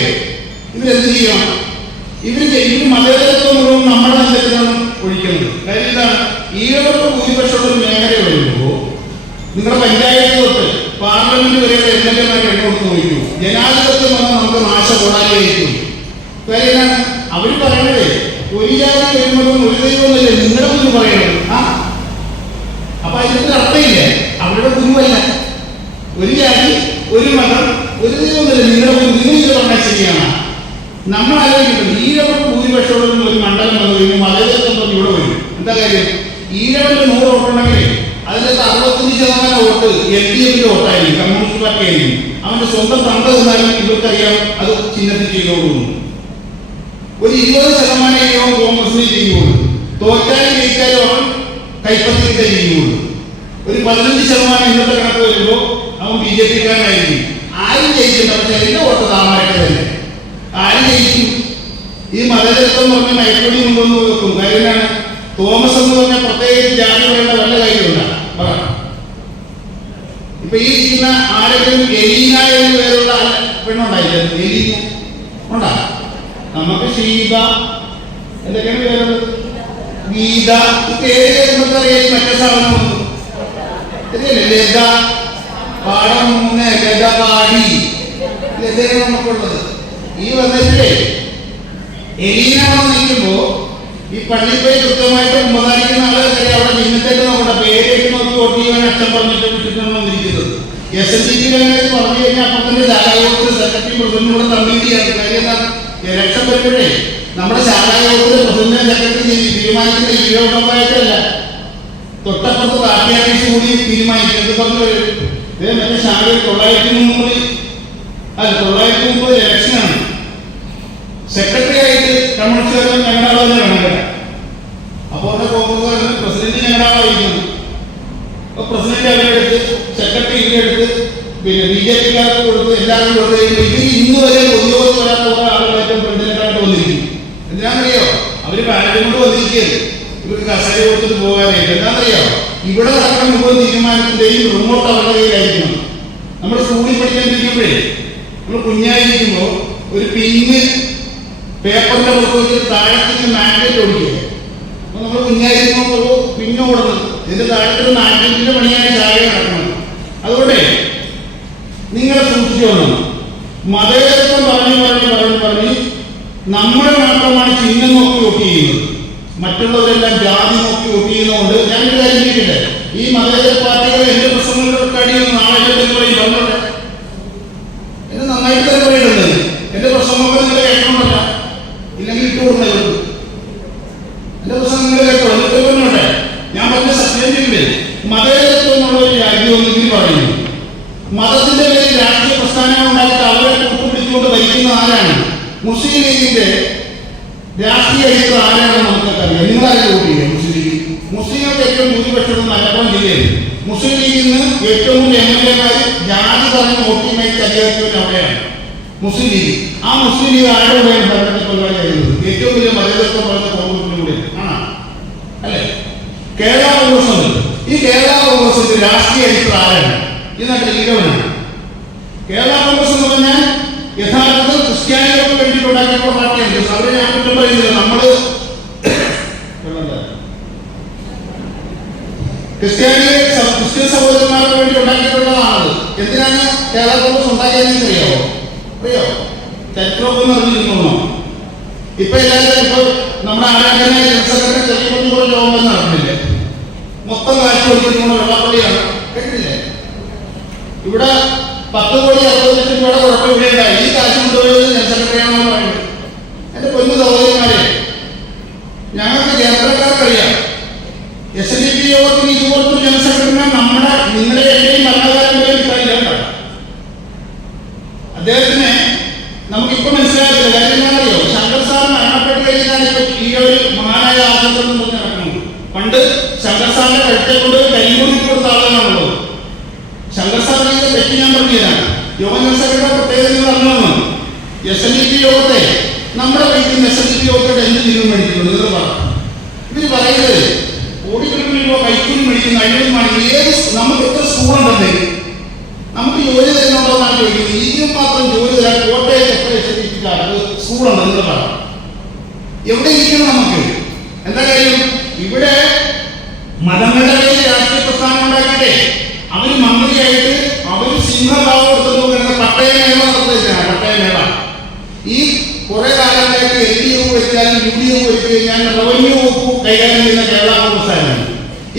ഇവരെന്ത് ചെയ്യണം? ഇവര് മതേതരത്വം മുഴുവൻ നമ്മുടെ നഗരത്തിലാണ് ഒഴിക്കുന്നത്. കാര്യം എന്താണ്? ഈഴവർക്ക് ഭൂരിപക്ഷമുള്ള ഒരു മേഖല വരുമ്പോൾ നിങ്ങളുടെ പഞ്ചായത്ത് തൊട്ട് പാർലമെന്റ് വരെയുള്ള MLA-മാരെ എണ്ണോട്ട് നോക്കൂ. ജനാധിപത്യം വന്നാൽ നമുക്ക് നാശകൂടാനായിരിക്കും. കാര്യം എന്താണ്? അവർ പറയുന്നത് ഒരു ജാതി വരുമ്പോഴും ഒരു ദൈവമല്ലേ നിങ്ങളുടെ മുന്നിൽ പറയണത്. അപ്പൊ അതിന് അർത്ഥമില്ല. അവരുടെ ഗുരുവല്ല. ഒരു ജാതി ഒരു മതം ഒരു ദൈവമല്ലേ നിങ്ങളുടെ മുന്നിൽ നിങ്ങൾ പറഞ്ഞാൽ ശരിയാണ്. നമ്മൾ ആലോചിക്കുന്നത് ഈഴവർക്ക് ഭൂരിപക്ഷമുള്ള ഒരു മണ്ഡലം വന്നു കഴിഞ്ഞാൽ മതേതരത്വം ഇവിടെ വരും. എന്താ കാര്യം? ഈഴവന്റെ 100 വോട്ടുണ്ടെങ്കിൽ അതിനകത്ത് 65% വോട്ട് LDF-ന്റെ വോട്ടായിരിക്കും, കമ്മ്യൂണിസ്റ്റ് പാർട്ടി ആയിരിക്കും. അവന്റെ സ്വന്തം തന്ത എന്നാലും ഇവർക്കറിയാം അത് ചിഹ്നത്തിൽ ചെയ്തോളൂ. ഒരു 20% കോൺഗ്രസിനെ ചെയ്യുള്ളൂ. തോറ്റാലും ജയിച്ചാലും അവൻ കൈപ്പറ്റിയിട്ടേ ചെയ്യുള്ളൂ. ഒരു 15% ഇന്നത്തെ കണക്ക് വരുമ്പോൾ അവൻ BJP-കാരനായിരിക്കും. ആരും ജയിച്ചില്ല. പക്ഷെ എന്റെ വോട്ട് താമരക്ക് തന്നെ ആരും ജയിക്കും. ഈ മതേതരത്വം എന്ന് പറഞ്ഞ മയക്കുടി കൊണ്ടുവന്ന് വെക്കും. കാര്യമാണ് തോമസ് എന്ന് പറഞ്ഞ പ്രത്യേകിച്ച് ജാതി പറയേണ്ട വല്ല കാര്യമില്ല. ഇപ്പൊ ഈ ഇരിക്കുന്ന ആരെങ്കിലും എലീന എന്ന് പേരുള്ള പെണ്ണുണ്ടായില്ല? എലീന ഉണ്ടാ? നമുക്ക് ഷീബ എന്തൊക്കെയാണ് പേരുള്ളത്? ഗീത. ഈ പേര് കേൾക്കുമ്പോൾ അറിയാം മറ്റേ സാധനം ലത, പാഠം 3 ലത പാടി ലതയാണ് നമുക്കുള്ളത്. ഈ വന്നിട്ടേ എലീന നിൽക്കുമ്പോ ഈ പള്ളിയിൽ പോയി കൃത്യമായിട്ട് ഉപകാരിക്കുന്ന ആളുകൾ അവിടെ നിന്നിട്ട് നമ്മുടെ പേരേക്ക് നോക്കി വോട്ട് ചെയ്യാൻ അച്ഛൻ പറഞ്ഞിട്ട് വിട്ടിട്ടാണ് വന്നിരിക്കുന്നത്. SNDP പറഞ്ഞു കഴിഞ്ഞാൽ അപ്പൊ തന്നെ ശാഖായോഗത്തിൽ സെക്രട്ടറി പ്രസിഡന്റ് കൂടെ കമ്മിറ്റിയാണ്. കാര്യം എന്താ? ഇലക്ഷൻ വരുമ്പോഴേ നമ്മുടെ ശാഖായോഗത്തിൽ പ്രസിഡന്റ് സെക്രട്ടറി തീരുമാനിക്കുന്ന ഈഴവമായിട്ടല്ല, തൊട്ടപ്പുറത്ത് പാർട്ടി ഓഫീസ് കൂടി തീരുമാനിക്കുന്നത്. പറഞ്ഞു മറ്റേ ശാഖയിൽ 930 ഇലക്ഷനാണ്. സെക്രട്ടറി ആയിട്ട് കമ്മ്യൂണിസ്റ്റുകാരൻ ഞങ്ങളുടെ തന്നെ വേണം. അപ്പോൾ കോൺഗ്രസ്സുകാരൻ പ്രസിഡന്റ് ഞങ്ങളുടെ ആളായിരിക്കുന്നു. അപ്പൊ പ്രസിഡന്റ് അവരെടുത്ത് സെക്രട്ടറി ഇവരെടുത്ത് പിന്നെ BJP-കാർക്ക് കൊടുത്ത് എല്ലാവരും കൊടുത്ത് കഴിയുമ്പോൾ ഇവർ ഇന്ന് വരെ ഉദ്യോഗത്തിൽ വരാത്ത കുറെ ആളുകളായിട്ടും പ്രസിഡന്റായിട്ട് വന്നിരിക്കും. എന്താണെന്നറിയോ? അവര് പാരന്റ് കൊണ്ട് വന്നിരിക്കുകയല്ലേ ഇവർക്ക് കസേര കൊടുത്തിട്ട് പോകാനായിട്ട്. എന്താണെന്നറിയോ? ഇവിടെ നടക്കുന്ന മുഴുവൻ തീരുമാനത്തിന്റെയും റിമോട്ട് അവരുടെ കയ്യിലായിരിക്കണം. നമ്മൾ സ്കൂളിൽ പഠിക്കാണ്ടിരിക്കുമ്പോഴേ നമ്മൾ കുഞ്ഞായിരിക്കുമ്പോൾ ഒരു പിന്ന് പേപ്പറിന്റെ പുറത്ത് വെച്ച് താഴത്തേക്ക് മാഗ്നറ്റ് ഓടിക്കുക. അപ്പൊ നമ്മൾ കുഞ്ഞായിരിക്കുമ്പോൾ പിന്നെ ഓടുന്നത് ഇതിന്റെ താഴത്തൊരു മാഗ്നറ്റിന്റെ പണിയാണ് ചായ നടക്കുന്നത്. അതുകൊണ്ട് നിങ്ങളെ സൂക്ഷിച്ചു വന്നു. മതേതരത്വം പറഞ്ഞ് നമ്മളെ മാത്രമാണ് ചിഹ്നം നോക്കി വോട്ട് ചെയ്യുന്നത്. മറ്റുള്ളവരെല്ലാം ജാതി നോക്കി വോട്ട് ചെയ്യുന്നതുകൊണ്ട് ഞാനൊരു കാര്യം ചെയ്തില്ലേ, ഈ മതേതര പാർട്ടികൾ എന്റെ പ്രസംഗങ്ങൾക്ക് അടിയൊന്നും നാളെ പറയും വന്നോട്ടെ എന്ന് നന്നായിട്ട് തന്നെ പറയുന്നത്. എന്റെ പ്രസംഗങ്ങൾ നിങ്ങൾ കേൾക്കണമല്ല, ഇല്ലെങ്കിൽ ഇട്ടുകൊടുക്കുന്നത് എന്റെ പ്രസംഗം നിങ്ങൾ കേൾക്കണം. എന്നിട്ട് പറഞ്ഞോട്ടെ ഞാൻ പറഞ്ഞ സത്യം ചെയ്യില്ലേ? മതേതരത്വം എന്നുള്ള ഒരു രാജ്യമൊന്നും പറയുന്നു. മതത്തിന്റെ പേരിൽ രാഷ്ട്രീയ പ്രസ്ഥാനങ്ങൾ ഉണ്ടായിട്ട് അവരെ കൂട്ടുപിടിച്ചുകൊണ്ട് ഭരിക്കുന്ന ആരാണ്? മുസ്ലിം ലീഗിന്റെ രാഷ്ട്രീയ ഐക്യം ആരാണെന്ന് നമുക്കൊക്കെ അറിയാം. നിങ്ങളാരും വോട്ട് ചെയ്യുക മുസ്ലിം ലീഗ്. മുസ്ലിങ്ങൾക്ക് ഏറ്റവും ഭൂരിപക്ഷം മലപ്പുറം ജില്ലയിൽ മുസ്ലിം ലീഗിൽ നിന്ന് ഏറ്റവും കൂടുതൽ MLA-മാർ ജാതി പറഞ്ഞ് വോട്ടിംഗ് അധികാരിച്ചവർ അവിടെയാണ് മുസ്ലിം ലീഗ്. ആ മുസ്ലിം ലീഗ് ആരുടെ കൂടെയാണ് ഭരണത്തിൽ പരിപാടിയായിരുന്നത്? ഏറ്റവും വലിയ മതേതരത്വം പറഞ്ഞ കോൺഗ്രസിന്റെ കൂടെ ആണോ? അല്ലെ? കേരള കോൺഗ്രസ് ഉണ്ട്. ഈ കേരള കോൺഗ്രസിന്റെ രാഷ്ട്രീയ ഐക്യം ആരാണ്? ഇതിനകത്ത് ലീഗവനാണ്. കേരള കോൺഗ്രസ് എന്ന് പറഞ്ഞാൽ യഥാർത്ഥത്തിൽ ക്രിസ്ത്യാനികൾക്ക് വേണ്ടിയിട്ടുണ്ടാക്കിയിട്ടുള്ള പാർട്ടിയാണ്. അവരെ ഞാൻ കുറ്റം പറയുന്നില്ല. നമ്മള് ക്രിസ്ത്യൻ സഹോദരന്മാർക്ക് വേണ്ടി ഉണ്ടാക്കിയിട്ടുള്ളതാണത്. എന്തിനാണ് കേരള കോൺഗ്രസ് ഉണ്ടാക്കിയതെന്ന് അറിയാമോ? ചരിത്രമൊക്കെ അറിഞ്ഞിരുന്നോ? ഇപ്പൊ എല്ലാവരും ഇപ്പൊ നമ്മുടെ ആരാധന ജനസംഘടന ചെറിയ കൂടെ രോഗം നടക്കുന്നില്ല. മൊത്തം കാശ് കൊടുത്തിട്ടുള്ള വെള്ളപ്പള്ളിയാണ്. കേട്ടില്ലേ? ഇവിടെ 10 കോടി 60 ലക്ഷം രൂപയുടെ കുഴപ്പം ഇവിടെ ഉണ്ടായി. ഈ കാശ് കൊണ്ടുപോയത് ജനസംഘടനയാണെന്ന് പറയുന്നത്. എന്റെ പൊന്നു സഹോദരന്മാരെ, ഞങ്ങൾക്ക് കേന്ദ്രക്കാർക്കറിയാം SNDP യോഗത്തിന് ഇതുപോലത്തെ ജനസംഘടന നിങ്ങളെ എവിടെയും ഭരണകാലം വരെ കിട്ടാനില്ല. അദ്ദേഹത്തിന് നമുക്കിപ്പോ മനസ്സിലാക്കില്ല. കാര്യം എന്താണെന്നറിയോ? ശങ്കർ സാർ മരണപ്പെട്ട് കഴിഞ്ഞാൽ ഒരു മഹാനായ ആചാരം നടക്കുന്നു. പണ്ട് ശങ്കർസാറിന്റെ കഴുത്തെ കൊണ്ട് കരിമുറി കൊടുത്ത ആളുകളാണുള്ളത്. ശങ്കർസാറിന്റെ തെറ്റി ഞാൻ പറഞ്ഞതാണ്. യോഗസഭയുടെ പ്രത്യേകത പറഞ്ഞതാണ്. SNDP യോഗത്തെ നമ്മുടെ വൈദ്യുതി SNDP യോഗത്തോടെ എന്ത് തീരുമാനം മേടിക്കുന്നു നിങ്ങൾ പറഞ്ഞു. ഇവർ പറയുന്നത് കോടിക്കണക്കിന് രൂപ കൈക്കൂലി മേടിക്കുന്ന അഴിമതി ഏത് നമുക്ക് എത്ര സ്കൂളുണ്ടല്ലേ നമുക്ക് ജോലി തരുന്നുണ്ടോ എന്നാണ് ചോദിക്കുന്നത്. ഇതിനും മാത്രം ജോലി തരാൻ കോട്ടയത്ത് എത്ര SNDPക്കാർക്ക് സ്കൂളുണ്ട് നിങ്ങൾ പറഞ്ഞു. എവിടെ ഇരിക്കണം നമുക്ക്? എന്താ കാര്യം? ഇവിടെ മതങ്ങളുടെ രാഷ്ട്രീയ പ്രസ്ഥാനം ഉണ്ടാക്കിയിട്ടേ അവര് മന്ത്രിയായിട്ട് അവര് സിംഹഭാവം എടുത്തു വരുന്ന പട്ടയമേള നടത്തുകയാണ്. പട്ടയമേള ഈ കുറെ കാലങ്ങളായിട്ട് LDF വെച്ചാലും UDF വെച്ച് കഴിഞ്ഞാൽ റവന്യൂ വകുപ്പ് കൈകാര്യം ചെയ്യുന്ന കേരള കോൺഗ്രസ്സായിരുന്നു.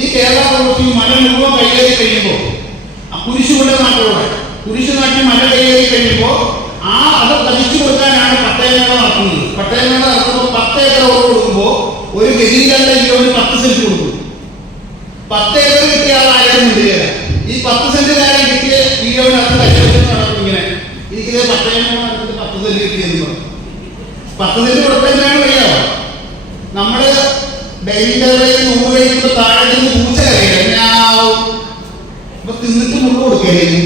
ഈ കേരള കോൺഗ്രസ് മല മുഴുവൻ കൈകാരി കഴിയുമ്പോൾ കുരിശുകളുടെ നാട്ടോടെ കുരിശു നാട്ടി മല കൈകാരി കഴിയുമ്പോൾ അത് പതിച്ചു കൊടുക്കാനാണ് പട്ടയമേള നടത്തുന്നത്. പട്ടയമേള നടത്തുമ്പോൾ 10 ഏക്കർ ഓർഡർ കൊടുക്കുമ്പോൾ ഒരു ഗതിയിലുള്ള ഈയോട് 10 സെന്റ് കൊടുക്കും. 10 ഏക്കർ കിട്ടിയ ആളായാലും മുണ്ടില്ല. ഈ 10 സെന്റുകാരൻ കിട്ടിയ ഈയോടിനകത്ത് കച്ചവടം നടക്കും. ഇങ്ങനെ എനിക്ക് പട്ടയമേള നടത്തിട്ട് 10 സെന്റ് കിട്ടിയെന്ന് പറഞ്ഞു. 10 സെന്റ് കൊടുത്തതിനാണ് വയ്യാവോ. നമ്മള് ഡെയിലിന്റെ 100 കഴിക്കുമ്പോ താഴെ നിന്ന് പൂച്ച കറിയില്ല. അപ്പൊ തിന്നിട്ട് മുള്ള കൊടുക്കല്ലേ.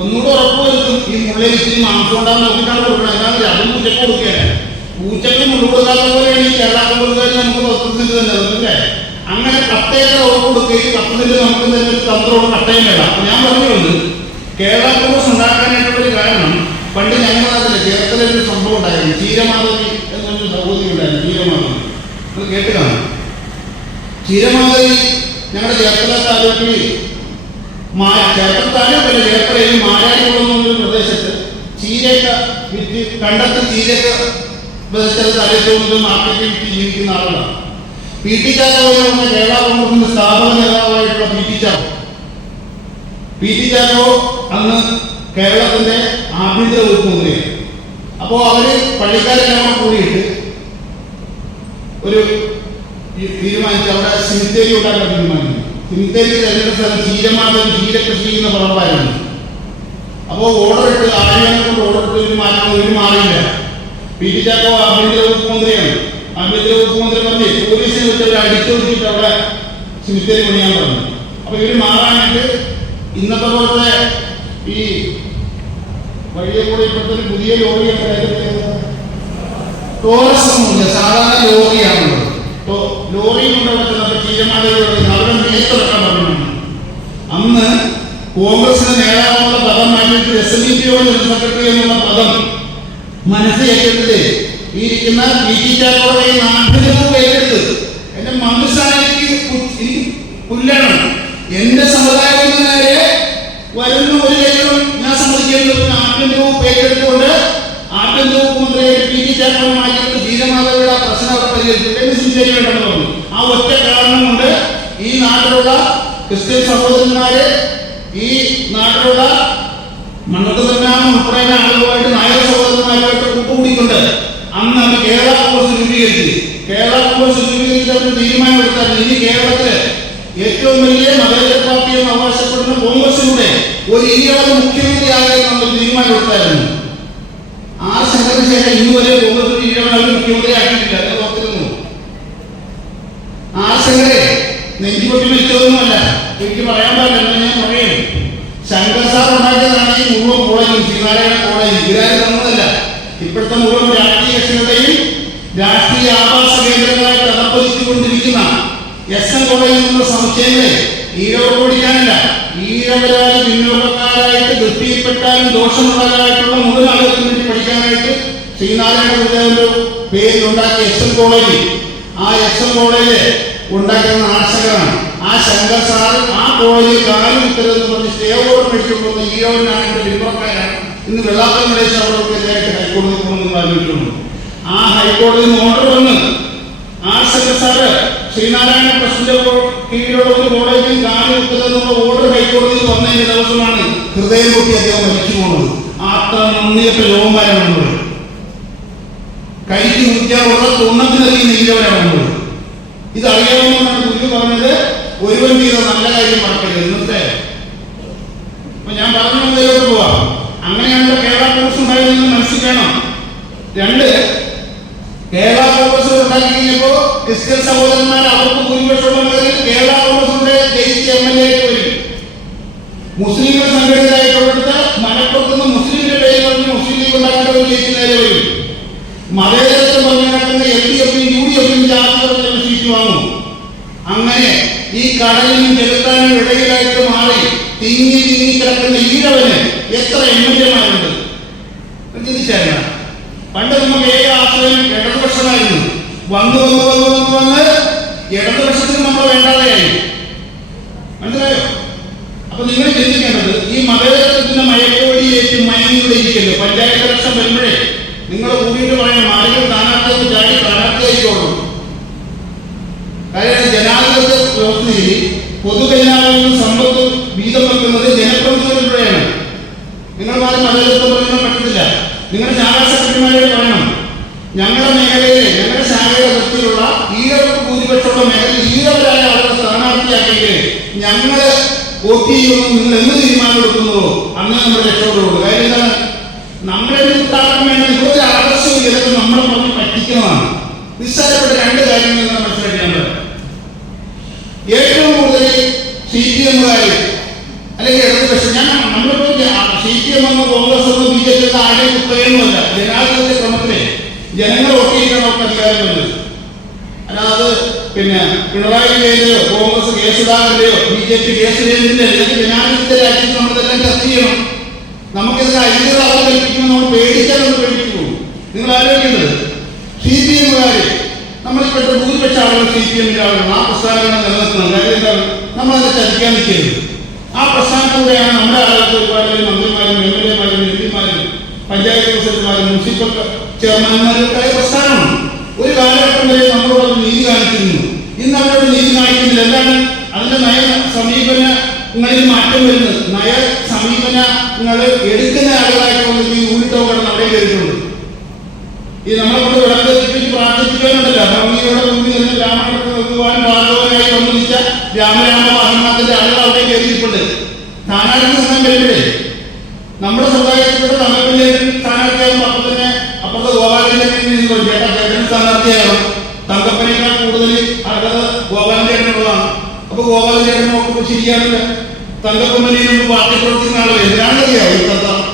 ഒന്നുകൂടെ ഉറപ്പ് വരുത്തും ഈ മുള്ളയിൽ ഇച്ചിരി മാംസം ഉണ്ടാകുന്ന നോക്കിയിട്ടാണ് കൊടുക്കണം. എന്നാലും അതും പൂച്ചക്ക് കൊടുക്കുകയാണ്. പൂച്ചക്ക് മുള്ള കൊടുക്കാത്ത പോലെയാണ് ഈ കേരള കൊടുക്കാൻ നമുക്ക് 10 സെന്റ് തന്നെ അല്ലേ. അങ്ങനെ 10 ഏക്കർ ഉറപ്പ് കൊടുക്കുകയും 10 സെന്റ് നമുക്ക് തന്നെ ഒരു തന്ത്രോട് പട്ടയം വേണം. അപ്പൊ ഞാൻ പറഞ്ഞുകൊണ്ട് കേരള കോൺഗ്രസ് ഉണ്ടാക്കാനായിട്ടുള്ളൊരു കാരണം പണ്ട് ഞങ്ങളുടെ നാട്ടിലെ കേരളത്തിലൊരു സംഭവം ഉണ്ടായിരുന്നു. ക്ഷീരമാധവി എന്നൊരു സഹോദരി ഉണ്ടായിരുന്നു. ക്ഷീരമാധവി അത് കേട്ട് കാണും. ക്ഷീരമാധവി ഞങ്ങളുടെ ചേർത്തല താലൂക്കിൽ ചേർത്തല ചേർത്തലയിൽ മാരാരികുളം പ്രദേശത്ത് ചീരക്ക വിറ്റ് കണ്ടെത്തി ചീരക്ക സ്ഥലത്ത് അലച്ചുകൊണ്ട് മാർക്കറ്റിൽ വിറ്റ് ജീവിക്കുന്ന ആളുകളാണ്. PT ചാക്കോ എന്ന കേരള കോൺഗ്രസിന്റെ സ്ഥാപക നേതാവായിട്ടുള്ള PT ചാക്കോ അന്ന് കേരളത്തിന്റെ ആഭ്യന്തര വകുപ്പ് മന്ത്രിയാണ്. അപ്പോൾ അവര് പള്ളിക്കാരെല്ലാം കൂടിയിട്ട് ഒരു തീരുമാനിച്ചു. അവിടെ സിമിത്തേരി ഉണ്ടാക്കാൻ തീരുമാനിച്ചു. സിമിത്തേരി തെരഞ്ഞെടുത്ത സ്ഥലം ക്ഷീരമാധവൻ ക്ഷീരകൃഷി ചെയ്യുന്ന പറമ്പായിരുന്നു. അപ്പോൾ ഓർഡർ ഇട്ട് ആരെയാണ് കൊണ്ട് ഓർഡർ ഇട്ട് ഒരു മാറിയില്ല. PT ചാക്കോ ആഭ്യന്തര വകുപ്പ് മന്ത്രിയാണ്. ആഭ്യന്തര വകുപ്പ് മന്ത്രി പറഞ്ഞ് പോലീസിനെ വെച്ച് അവർ അടിച്ചു നോക്കിയിട്ട് അവിടെ സിമിത്തേരി പണിയാൻ പറഞ്ഞു. അപ്പൊ ഇവര് മാറാനായിട്ട് ഇന്നത്തെ പോലത്തെ ഈ വഴിയെ കൂടെ ഇപ്പോഴത്തെ പുതിയ ലോറിയാണ്. ടോറസ് ഒന്നുമില്ല, സാധാരണ ലോറിയാണുള്ളത്. ലോറി കൊണ്ട് അവിടെ ചെന്നപ്പോൾ ക്ഷീരമാധവരോട് അവരെ മേത്തുറക്കാൻ പറഞ്ഞു. അന്ന് കോൺഗ്രസിന്റെ നേതാവുള്ള പദം മാറ്റിയിട്ട് SNDP ജനറൽ സെക്രട്ടറി എന്നുള്ള പദം മനസ്സിലാക്കിയിട്ട് ഈ ഇരിക്കുന്ന PT ചാക്കോടെ നാട്ടിലും ഏറ്റെടുത്ത് എന്റെ മന്ത്രിസ്ഥാനത്തേക്ക് പുല്ലാണ്. എന്റെ സമുദായത്തിന് നേരെ വരുന്ന ഒരു കാര്യവും ഞാൻ സമ്മതിക്കുന്നത്. ആഭ്യന്തര വകുപ്പ് ഏറ്റെടുത്തുകൊണ്ട് ആഭ്യന്തര വകുപ്പ് മന്ത്രിയായിട്ട് PT ചാക്കോയെ മാറ്റിയിട്ട് ക്ഷീരമാധവരുടെ പ്രശ്നം അവിടെ പരിഹരിച്ചിട്ട് സിമിത്തേരി വേണ്ടെന്ന് പറഞ്ഞു. ആ ഒറ്റ കാരണം കൊണ്ട് ഈ നാട്ടിലുള്ള ക്രിസ്ത്യൻ സഹോദരന്മാര് ഈ നാട്ടിലുള്ള മണ്ണത്തനാമം ഉൾപ്പെടെ ആളുകളുമായിട്ട് നായർ സഹോദരന്മാരുമായിട്ട് കൂട്ടുകൂടിക്കൊണ്ട് അന്ന് അവർ കേരള കോൺഗ്രസ് രൂപീകരിച്ചു. കേരള കോൺഗ്രസ് രൂപീകരിച്ചവർക്ക് തീരുമാനമെടുത്താൽ ഇനി കേരളത്തില് ഏറ്റവും വലിയ മതേതര പാർട്ടി എന്ന് അവകാശപ്പെടുന്ന കോൺഗ്രസിലൂടെ ഒരു ഇന്ത്യയുടെ മുഖ്യമന്ത്രി ആകാനുള്ള തീരുമാനമെടുത്തായിരുന്നു. ശേഷം ഇന്നുവരെ കോൺഗ്രസ് അവർ മുഖ്യമന്ത്രി ആക്കിയിട്ടില്ല. അത് ഓർത്തിരുന്നു. ശങ്കരെ നെഞ്ചുപൊട്ടി മരിച്ചതൊന്നുമല്ല. എനിക്ക് പറയാൻ പാടില്ല, ഞാൻ പറയും. ശങ്കർ സാർ ഉണ്ടാക്കിയതാണ് ഈ മുഴുവൻ കോളേജും. ശ്രീനാരായണ കോളേജ് ഇവരാരും തന്നതല്ല. ഇപ്പോഴത്തെ മുഴുവൻ രാഷ്ട്രീയ കക്ഷികളുടെയും രാഷ്ട്രീയ ആവാസ കേന്ദ്രങ്ങളായിട്ട് അതപ്പതിച്ചുകൊണ്ടിരിക്കുന്ന SM കോളേജിൽ നിന്നുള്ള സംശയങ്ങളെ ഈഴവ ഓടിക്കാനല്ല, ഈഴവരായി പിന്നോക്കക്കാരായിട്ട് വൃത്തിയിൽപ്പെട്ടാലും ദോഷമുള്ളവരായിട്ടുള്ള മുഴുവൻ ആളുകൾക്ക് വേണ്ടി പഠിക്കാനായിട്ട് ശ്രീനാരായണ ഗുരുദേവന്റെ പേരിലുണ്ടാക്കിയ SM കോളേജ്, ആ SM കോളേജ് ഉണ്ടാക്കുന്ന ആശങ്കരാണ്. ആ ശങ്കർ സാർ ആ കോളേജിൽ കാര്യം ഇത്തരത്തിൽ പറഞ്ഞ് സ്റ്റേ ഓർഡർ മേടിച്ചുകൊണ്ടുവന്ന ഈഴവനായിട്ട് പിന്തുണക്കാരാണ് ഇന്ന് വെള്ളാപ്പള്ളിയുടെ അവർക്കെതിരായിട്ട് ഹൈക്കോടതി പോകണമെന്ന് ആലോചിക്കുന്നു. ആ ഹൈക്കോടതിയിൽ നിന്ന് ഓർഡർ വന്ന് ശങ്കർ സാറ് ശ്രീനാരായണ ട്രസ്റ്റിന്റെ കീഴിലുള്ള ഒരു കോളേജിൽ കാര്യം വെക്കുന്നതെന്നുള്ള ഓർഡർ ഹൈക്കോടതിയിൽ വന്നതിന്റെ ദിവസമാണ് ഹൃദയം പൊട്ടി അദ്ദേഹം മരിച്ചു പോകുന്നത്. അത്ര നന്ദിയൊക്കെ രോഗന്മാരാണ്. കൈക്ക് മുറിക്കാനുള്ള തുണ്ണത്തിനറിയുന്ന ഈഴവരാണ്. ഇതറിയാവുന്നതാണ് ഗുരു പറഞ്ഞത്. ഒരുവൻ ചെയ്ത നല്ല കാര്യം മറക്കരുത്. ഇന്നത്തെ അപ്പൊ ഞാൻ പറഞ്ഞു മുതലോട്ട് പോവാം. അങ്ങനെയാണ് കേരള കോൺഗ്രസ് ഉണ്ടായതെന്ന് മനസ്സിലാക്കണം. 2, കേരള കോൺഗ്രസ് ഉണ്ടാക്കി കഴിഞ്ഞ ക്രിസ്ത്യൻ സഹോദരന്മാർ അവർക്ക് ഭൂരിപക്ഷമുള്ള മേഖലയിൽ കേരള കോൺഗ്രസിന്റെ ജയിച്ച MLA വരും. മുസ്ലിങ്ങൾ സംഘടിതരായിട്ടുള്ളത് മലപ്പുറത്തുനിന്ന് മുസ്ലിമിന്റെ പേര് പറഞ്ഞ് മുസ്ലിം ലീഗ് ഉണ്ടാക്കേണ്ട ജയിക്കുന്നതിന് വരും. മതേതരത്വം പറഞ്ഞു നടക്കുന്ന LDFും UDFും ജാതികളും സീറ്റ് വാങ്ങും. അങ്ങനെ ഈ കടലിനും ചെലുത്താനും ഇടയിലായിട്ട് മാറി തിങ്ങി കിടക്കുന്ന ഈഴവന് എത്ര MLA-മാരുണ്ട് ചിന്തിച്ചായിരുന്നു. പണ്ട് നമുക്ക് ഏക ആശ്രയം ഇടതുപക്ഷമായിരുന്നു. വന്ന് ഇടതുപക്ഷത്തിന് നമ്മൾ വേണ്ടാതെയായി. മനസ്സിലായോ? അപ്പൊ നിങ്ങൾ ചിന്തിക്കേണ്ടത് ഈ മതേതരത്വത്തിന്റെ മയക്കോടിയേറ്റ് മയങ്ങിക്കൊണ്ടിരിക്കല്ലോ. പഞ്ചായത്ത് ഇലക്ഷൻ വരുമ്പോഴേ നിങ്ങൾ കൂടിയിട്ട് പറയണം ആരെങ്കിലും സ്ഥാനാർത്ഥിയൊക്കെ ചാടി സ്ഥാനാർത്ഥിയായിക്കോളൂ. കാര്യം ജനാധിപത്യ വ്യവസ്ഥയിൽ പൊതുഖജനാവിൽ സമ്പത്ത് വീതം വെക്കുന്നത് ജനപ്രതിനിധികളിലൂടെയാണ്. നിങ്ങൾ മാറി മതേതരത്വം പറയാൻ പറ്റത്തില്ല. നിങ്ങളുടെ ശാഖാ സെക്രട്ടറിമാരോട് പറയണം ഞങ്ങളുടെ മേഖലയിലെ ഞങ്ങളുടെ ശാഖയുടെ വൃത്തിയിലുള്ള ഈഴവർക്ക് ഭൂരിപക്ഷമുള്ള മേഖലയിൽ ഈഴവരായ ആളുകളെ സ്ഥാനാർത്ഥിയാക്കിയിട്ട് ഞങ്ങള് വോട്ട് ചെയ്യുമെന്ന് നിങ്ങൾ എന്ന് തീരുമാനം എടുക്കുന്നുവോ അന്ന് നമ്മുടെ രക്ഷപ്പെടുള്ളൂ. കാര്യം എന്താണ്? നമ്മുടെ ഉത്താരണം വേണ്ട ഇപ്പോഴത്തെ ആവശ്യവും ചിലപ്പോൾ നമ്മളെ പറഞ്ഞ് പറ്റിക്കുന്നതാണ്. നിസ്സാരപ്പെട്ട രണ്ട് കാര്യങ്ങൾ നിങ്ങൾ മനസ്സിലാക്കേണ്ടത്. ഏറ്റവും കൂടുതൽ CPM-കാർ അല്ലെങ്കിൽ ഇടതുപക്ഷം നമ്മളിപ്പോ CPM എന്ന കോൺഗ്രസ് എന്ന BJP ആരെയും കുത്തകയൊന്നുമല്ല. ജനാധിപത്യ ക്രമത്തിലെ ജനങ്ങൾ വോട്ട് ചെയ്യണമൊക്കെ അധികാരമുണ്ട്. അല്ലാതെ പിണറായി വിജയന്റെയോ കോൺഗ്രസ് കേസുദാരന്റെയോ BJP കേസുദാരന്റെ അല്ലെങ്കിൽ ജനാധിപത്യ രാജ്യത്ത് നമ്മളിതെല്ലാം ചർച്ച ചെയ്യണം. നമുക്കിതൊക്കെ ഐക്യത അവതരിപ്പിക്കുമ്പോൾ നമ്മൾ പേടിക്കാൻ നമ്മൾ പേടിച്ചു. നിങ്ങൾ ആലോചിക്കേണ്ടത് CPM-കാർ നമ്മളിപ്പോഴത്തെ ഭൂരിപക്ഷ ആളുകൾ CPM-ന്റെ ആളുകൾ ആ പ്രസ്ഥാനങ്ങൾ നിലനിർത്തുന്നത്. കാര്യം എന്താണ്? നമ്മളത് ചതിക്കാൻ നിൽക്കരുത്. ആ പ്രസ്ഥാനത്തിലൂടെയാണ് നമ്മുടെ ആളുകൾക്ക് ഒരുപാട് മന്ത്രിമാരും MLA-മാരും MP-മാരും പഞ്ചായത്ത് പ്രസിഡന്റുമാരും മുനിസിപ്പൽ ചെയർമാൻമാരൊക്കെ പ്രസ്ഥാനമാണ്. ഒരു കാലഘട്ടം വരെ നമ്മളോട് നീതി കാണിച്ചിരുന്നു. ഇന്ന് അവരോട് നീതി കാണിക്കുന്നില്ല. എന്താണ് അതിന്റെ നയ സമീപനങ്ങളിൽ മാറ്റം വരുന്നത്? നയ സമീപനങ്ങൾ എടുക്കുന്ന ആളുകളായിട്ട് ഈ ഊരിട്ടോക്കണം അവിടെ കയറിയിട്ടുണ്ട്. ഈ നമ്മളെ കൊണ്ട് വിളക്കെത്തിച്ച് പ്രാർത്ഥിപ്പിക്കാനുണ്ടല്ല. ഭംഗിയോടെ മുമ്പിൽ നിന്ന് ബ്രാഹ്മണർക്ക് നോക്കുവാൻ ഭാഗവനായി സംബന്ധിച്ച രാമരാമ മഹന്മാത്തിന്റെ ആളുകൾ അവിടെ കയറിയിട്ടുണ്ട്. സ്ഥാനാർത്ഥി നിന്നാൻ വരുമ്പോഴേ നമ്മുടെ സമുദായത്തിലൂടെ തമിഴ്നാട്ടിലെ സ്ഥാനാർത്ഥിയാകുമ്പോൾ അപ്പൊ തന്നെ അപ്പുറത്തെ ഗോപാലന്റെ ചേട്ടൻ സ്ഥാനാർത്ഥിയാകണം. തങ്കപ്പനേക്കാൾ കൂടുതൽ അർഹത ഗോപാലൻ ചേട്ടനുള്ളതാണ്. അപ്പൊ ഗോപാലൻ ചേട്ടൻ നോക്കുമ്പോൾ ശരിയാണില്ല. തങ്കപ്പനെയും പാർട്ടി പ്രവർത്തിക്കുന്ന ആളുകൾ എന്തിനാണെന്നറിയാവും.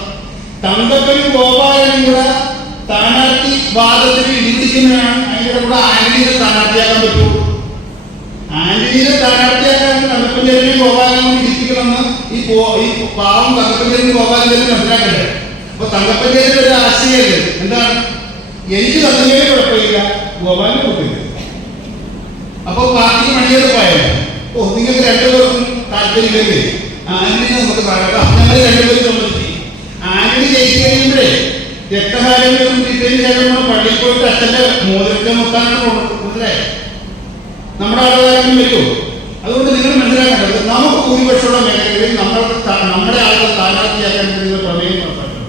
തങ്കപ്പനും ഗോപാലനും കൂടെ സ്ഥാനാർത്ഥി വാദത്തിന് ഇടിക്കുന്നതാണ്. അതിന്റെ കൂടെ ആന്റണിയെ സ്ഥാനാർത്ഥിയാക്കാൻ പറ്റുമോ? ആന്റണിയെ സ്ഥാനാർത്ഥിയാക്കാൻ തങ്കപ്പഞ്ചേരിയും ഗോപാലനും ഇടിപ്പിക്കണമെന്ന് ഈ പാവം തങ്കപ്പഞ്ചേരിയും ഗോപാലനും മനസ്സിലാക്കണ്ടേ? അപ്പൊ തങ്കപ്പഞ്ചേരി ഒരു ആശയല്ലേ? എന്താണ്? എനിക്ക് തന്നേലും കുഴപ്പമില്ല, ഗോപാലിന് കുഴപ്പമില്ല. അപ്പൊ പാർട്ടി മണിയത് പോയാലോ? നിങ്ങൾക്ക് രണ്ടുപേർക്കും താല്പര്യമില്ലേ? ആന്റണി നമുക്ക് പറയാം. ഞങ്ങൾ രണ്ടുപേരും സംബന്ധിച്ച് ആന്റണി ജയിച്ചു കഴിയുമ്പോഴേ രക്തഹാരങ്ങളും തിരിച്ചറിയുമ്പോൾ പള്ളിയിൽ പോയിട്ട് അച്ഛന്റെ മോതിരത്തെ മുത്താനാണ് മനസ്സിലായി. നമ്മുടെ ആളുകാരും വരുമോ? അതുകൊണ്ട് നിങ്ങൾ മനസ്സിലാക്കേണ്ടത് നമുക്ക് ഭൂരിപക്ഷമുള്ള മേഖലകളിൽ നമ്മുടെ ആളുകൾ സ്ഥാനാർത്ഥിയാക്കാൻ നിങ്ങൾ പ്രമേയം നടത്തണം.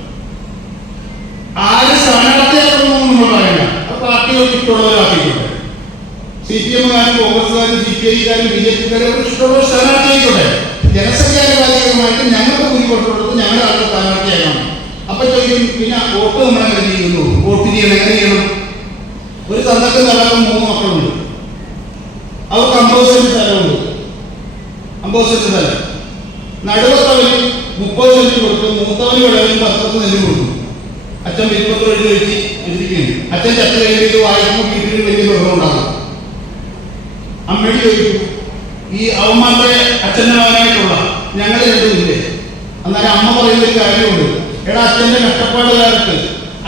ആര് സ്ഥാനാർത്ഥിയാക്കണമെന്ന് നമ്മൾ പറയണ്ട. അത് പാർട്ടികൾക്ക് ഇഷ്ടമുള്ളവരാക്കിയിട്ടുണ്ട്. CPM-കാരും കോൺഗ്രസ്സുകാരും CPI-കാരും BJP-കാരും ഇഷ്ടമുള്ള സ്ഥാനാർത്ഥിയായിക്കോട്ടെ. ജനസംഖ്യാനുപാതികമായിട്ട് ഞങ്ങൾക്ക് ഭൂരിപക്ഷമുള്ളത് ഞങ്ങളുടെ ആളുകൾ സ്ഥാനാർത്ഥിയാക്കണം. അപ്പൊ ചോദിക്കും പിന്നെ വോട്ട് നമ്മളെങ്ങനെ ചെയ്യുന്നു? വോട്ട് ചെയ്യണം എങ്ങനെ ചെയ്യണം? ഒരു തന്തക്കും തലക്കും 3 മക്കളുണ്ട്. അവർക്ക് 50 സെന്റ് സ്ഥലമുണ്ട്. 50 സെന്റ് സ്ഥലം നടുവത്തവന് 30 സെന്റ് കൊടുക്കും. മൂത്തവന് വിളവിന് 10 സെന്റ് കൊടുക്കും. അച്ഛൻ വിൽപ്പത്ത് എഴുതി വെച്ച് എഴുതിക്കുന്നു. അച്ഛൻ ചത്ത കഴിഞ്ഞിട്ട് വായിക്കുമ്പോൾ വീട്ടിൽ വലിയ ബഹളം ഉണ്ടാകും. അമ്മയോട് ചോദിക്കും ഈ അവന്മാരുടെ അച്ഛൻ്റെ മകനായിട്ടുള്ള ഞങ്ങൾ രണ്ടുമില്ലേ? എന്നാലും അമ്മ പറയുന്നൊരു കാര്യമുണ്ട്. എടാ അച്ഛന്റെ കഷ്ടപ്പാട് കാലത്ത്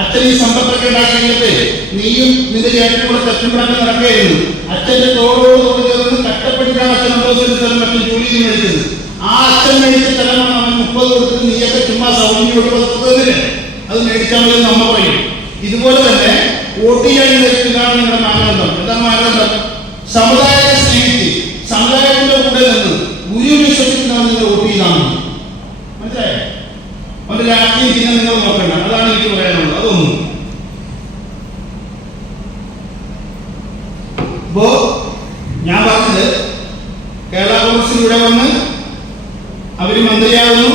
അച്ഛൻ ഈ സമ്പത്തൊക്കെ ഉണ്ടാക്കിയിട്ട് നീയും നിന്റെ ചേട്ടനും കൂടെ തെറ്റുണ്ടാക്കി നടക്കുകയായിരുന്നു. അച്ഛന്റെ തോളോട് ചേർന്ന് കഷ്ടപ്പെട്ടിട്ടാണ് അച്ഛൻ 50 സെന്റ് സ്ഥലം മറ്റും ജോലി ചെയ്ത് മേടിച്ചത്. ആ അച്ഛൻ മേടിച്ച സ്ഥലമാണ് അവൻ 30 കൊടുത്തിട്ട് നീയൊക്കെ ചുമ്മാ സൗകര്യം കൊടുത്തതിന് അത് മേടിച്ചാൽ മതി എന്ന് അമ്മ പറയും. ഇതുപോലെ തന്നെ വോട്ട് ചെയ്യാൻ ഇതാണ് നിങ്ങളുടെ മാനദണ്ഡം. എന്താ മാനദണ്ഡം? സമുദായത്തെ സ്നേഹിച്ച് സമുദായത്തിന്റെ കൂടെ നിന്ന് ഗുരു വിശ്വസിക്കുന്നവർ നിങ്ങൾ വോട്ട് ചെയ്താൽ മതി. മനസ്സിലായോ? അവന്റെ രാഷ്ട്രീയം പിന്നെ നിങ്ങൾ നോക്കണ്ട. അതാണ് എനിക്ക് പറയാനുള്ളത്. അതൊന്നും ഇപ്പോ ഞാൻ പറഞ്ഞത് കേരള കോൺഗ്രസ് ഇവിടെ വന്ന് അവര് മന്ത്രിയാകുന്നു,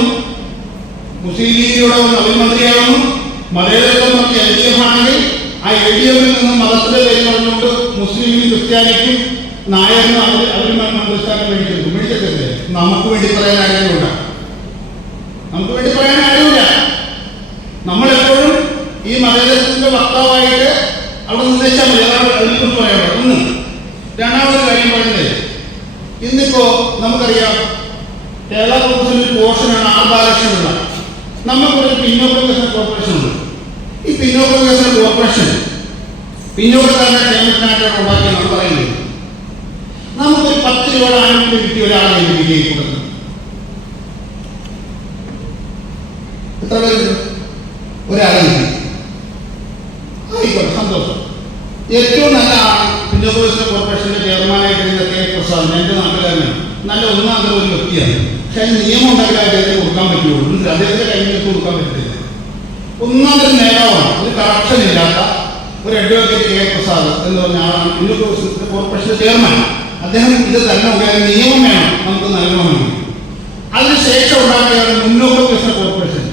മുസ്ലിം ലീഗിലൂടെ വന്ന് അവർ മന്ത്രിയാകുന്നു. മതേതരത്വം പറഞ്ഞ LDF ആണെങ്കിൽ ആ LDF-ൽ നിന്ന് മതത്തിന്റെ പേര് പറഞ്ഞുകൊണ്ട് മുസ്ലിമിനും ക്രിസ്ത്യാനിക്കും നായറിനും അവരും മന്ത്രിസ്ഥാനം മേടിച്ചിട്ടില്ലേ? നമുക്ക് വേണ്ടി പറയാൻ ആരെങ്കിലും നമുക്ക് വേണ്ടി പറയാൻ ആരുമില്ല. നമ്മളെപ്പോഴും ഈ മതേതരത്തിന്റെ വക്താവായിട്ട് അവിടെ നിർദ്ദേശിച്ചാൽ മതി. അതാണ് അതിനെക്കുറിച്ച് പറയാനുള്ളത്. ഒന്ന്. രണ്ടാമത്തെ കാര്യം പറയുന്നത്, ഇന്നിപ്പോ നമുക്കറിയാം കേരള കോൺഗ്രസിന്റെ ഒരു പോർഷനാണ് ആർ ബാലകൃഷ്ണനുള്ള. നമുക്കൊരു പിന്നോക്ക വികസന കോർപ്പറേഷൻ ഉണ്ട്. ഈ പിന്നോക്ക വികസന കോർപ്പറേഷൻ പിന്നോക്കക്കാരന്റെ ക്ഷേമത്തിനായിട്ടാണ് ഉണ്ടാക്കിയെന്നാണ് പറയുന്നത്. നമുക്കൊരു 10 രൂപയുടെ ആനുകൂല്യം കിട്ടിയ ഒരാളെ വിജയി കൊടുക്കുന്നത് എത്ര പേര്? ഒരാളെ കിട്ടി. ആയിക്കോട്ടെ, സന്തോഷം. ഏറ്റവും നല്ല ആണ് പിന്നോക്ക വികസന കോർപ്പറേഷന്റെ ചെയർമാനായിട്ടിരുന്ന കെ പ്രസാദ്. എന്റെ നാട്ടുകാരനാണ്, നല്ല ഒന്നാന്തരം ഒരു വ്യക്തിയാണ്. പക്ഷെ അതിന് നിയമം ഉണ്ടാക്കി അദ്ദേഹത്തെ കൊടുക്കാൻ പറ്റുള്ളൂ. അദ്ദേഹത്തിന്റെ കൈകളിലേക്ക് കൊടുക്കാൻ പറ്റില്ല. ഒന്നാന്തരം നേതാവാണ്, ഒരു കറപ്ഷൻ ഇല്ലാത്ത ഒരു അഡ്വക്കേറ്റ് കെ പ്രസാദ് എന്ന് പറഞ്ഞ ആളാണ് പിന്നോക്ക വികസന കോർപ്പറേഷന്റെ ചെയർമാൻ. അദ്ദേഹം ഇത് തന്നെ ഉണ്ടായ നിയമം വേണം നമുക്ക് നൽകണമെങ്കിൽ. അതിനുശേഷം ഉണ്ടാക്കിയാണ് മുന്നോക്ക വികസന കോർപ്പറേഷൻ.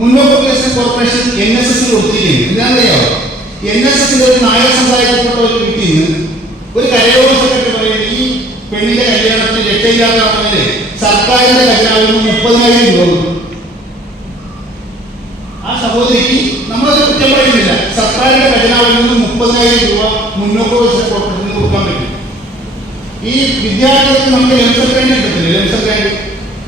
മുന്നോക്ക വികസന കോർപ്പറേഷൻ NSS കൊടുത്തിരിക്കുന്നു. എന്താണെന്നറിയാമോ? NSSന്റെ ഒരു നായർ സമുദായത്തിൽപ്പെട്ട ഒരു വീട്ടിൽ നിന്ന് ഒരു കരയോഗ സെക്രട്ടറി പറയുന്നത് ഈ പെണ്ണിന്റെ കല്യാണത്തിന് രക്ഷയില്ലാതാണെങ്കില് സർക്കാരിന്റെ ഖജനാവിൽ 30,000 രൂപ കൊടുക്കും. ആ സഹോദരിക്ക് നമ്മളത് കുറ്റം പറയുന്നില്ല. സർക്കാരിന്റെ ഖജനാവിൽ നിന്ന് 30,000 രൂപ മുന്നോക്ക വികസന കോർപ്പറേഷന് കൊടുക്കാൻ പറ്റും. ഈ വിദ്യാർത്ഥികൾക്ക് നമുക്ക് ലെൻസർ ഗ്രാൻഡ് കിട്ടത്തില്ല. ലെൻസർ ഗ്രാൻഡ്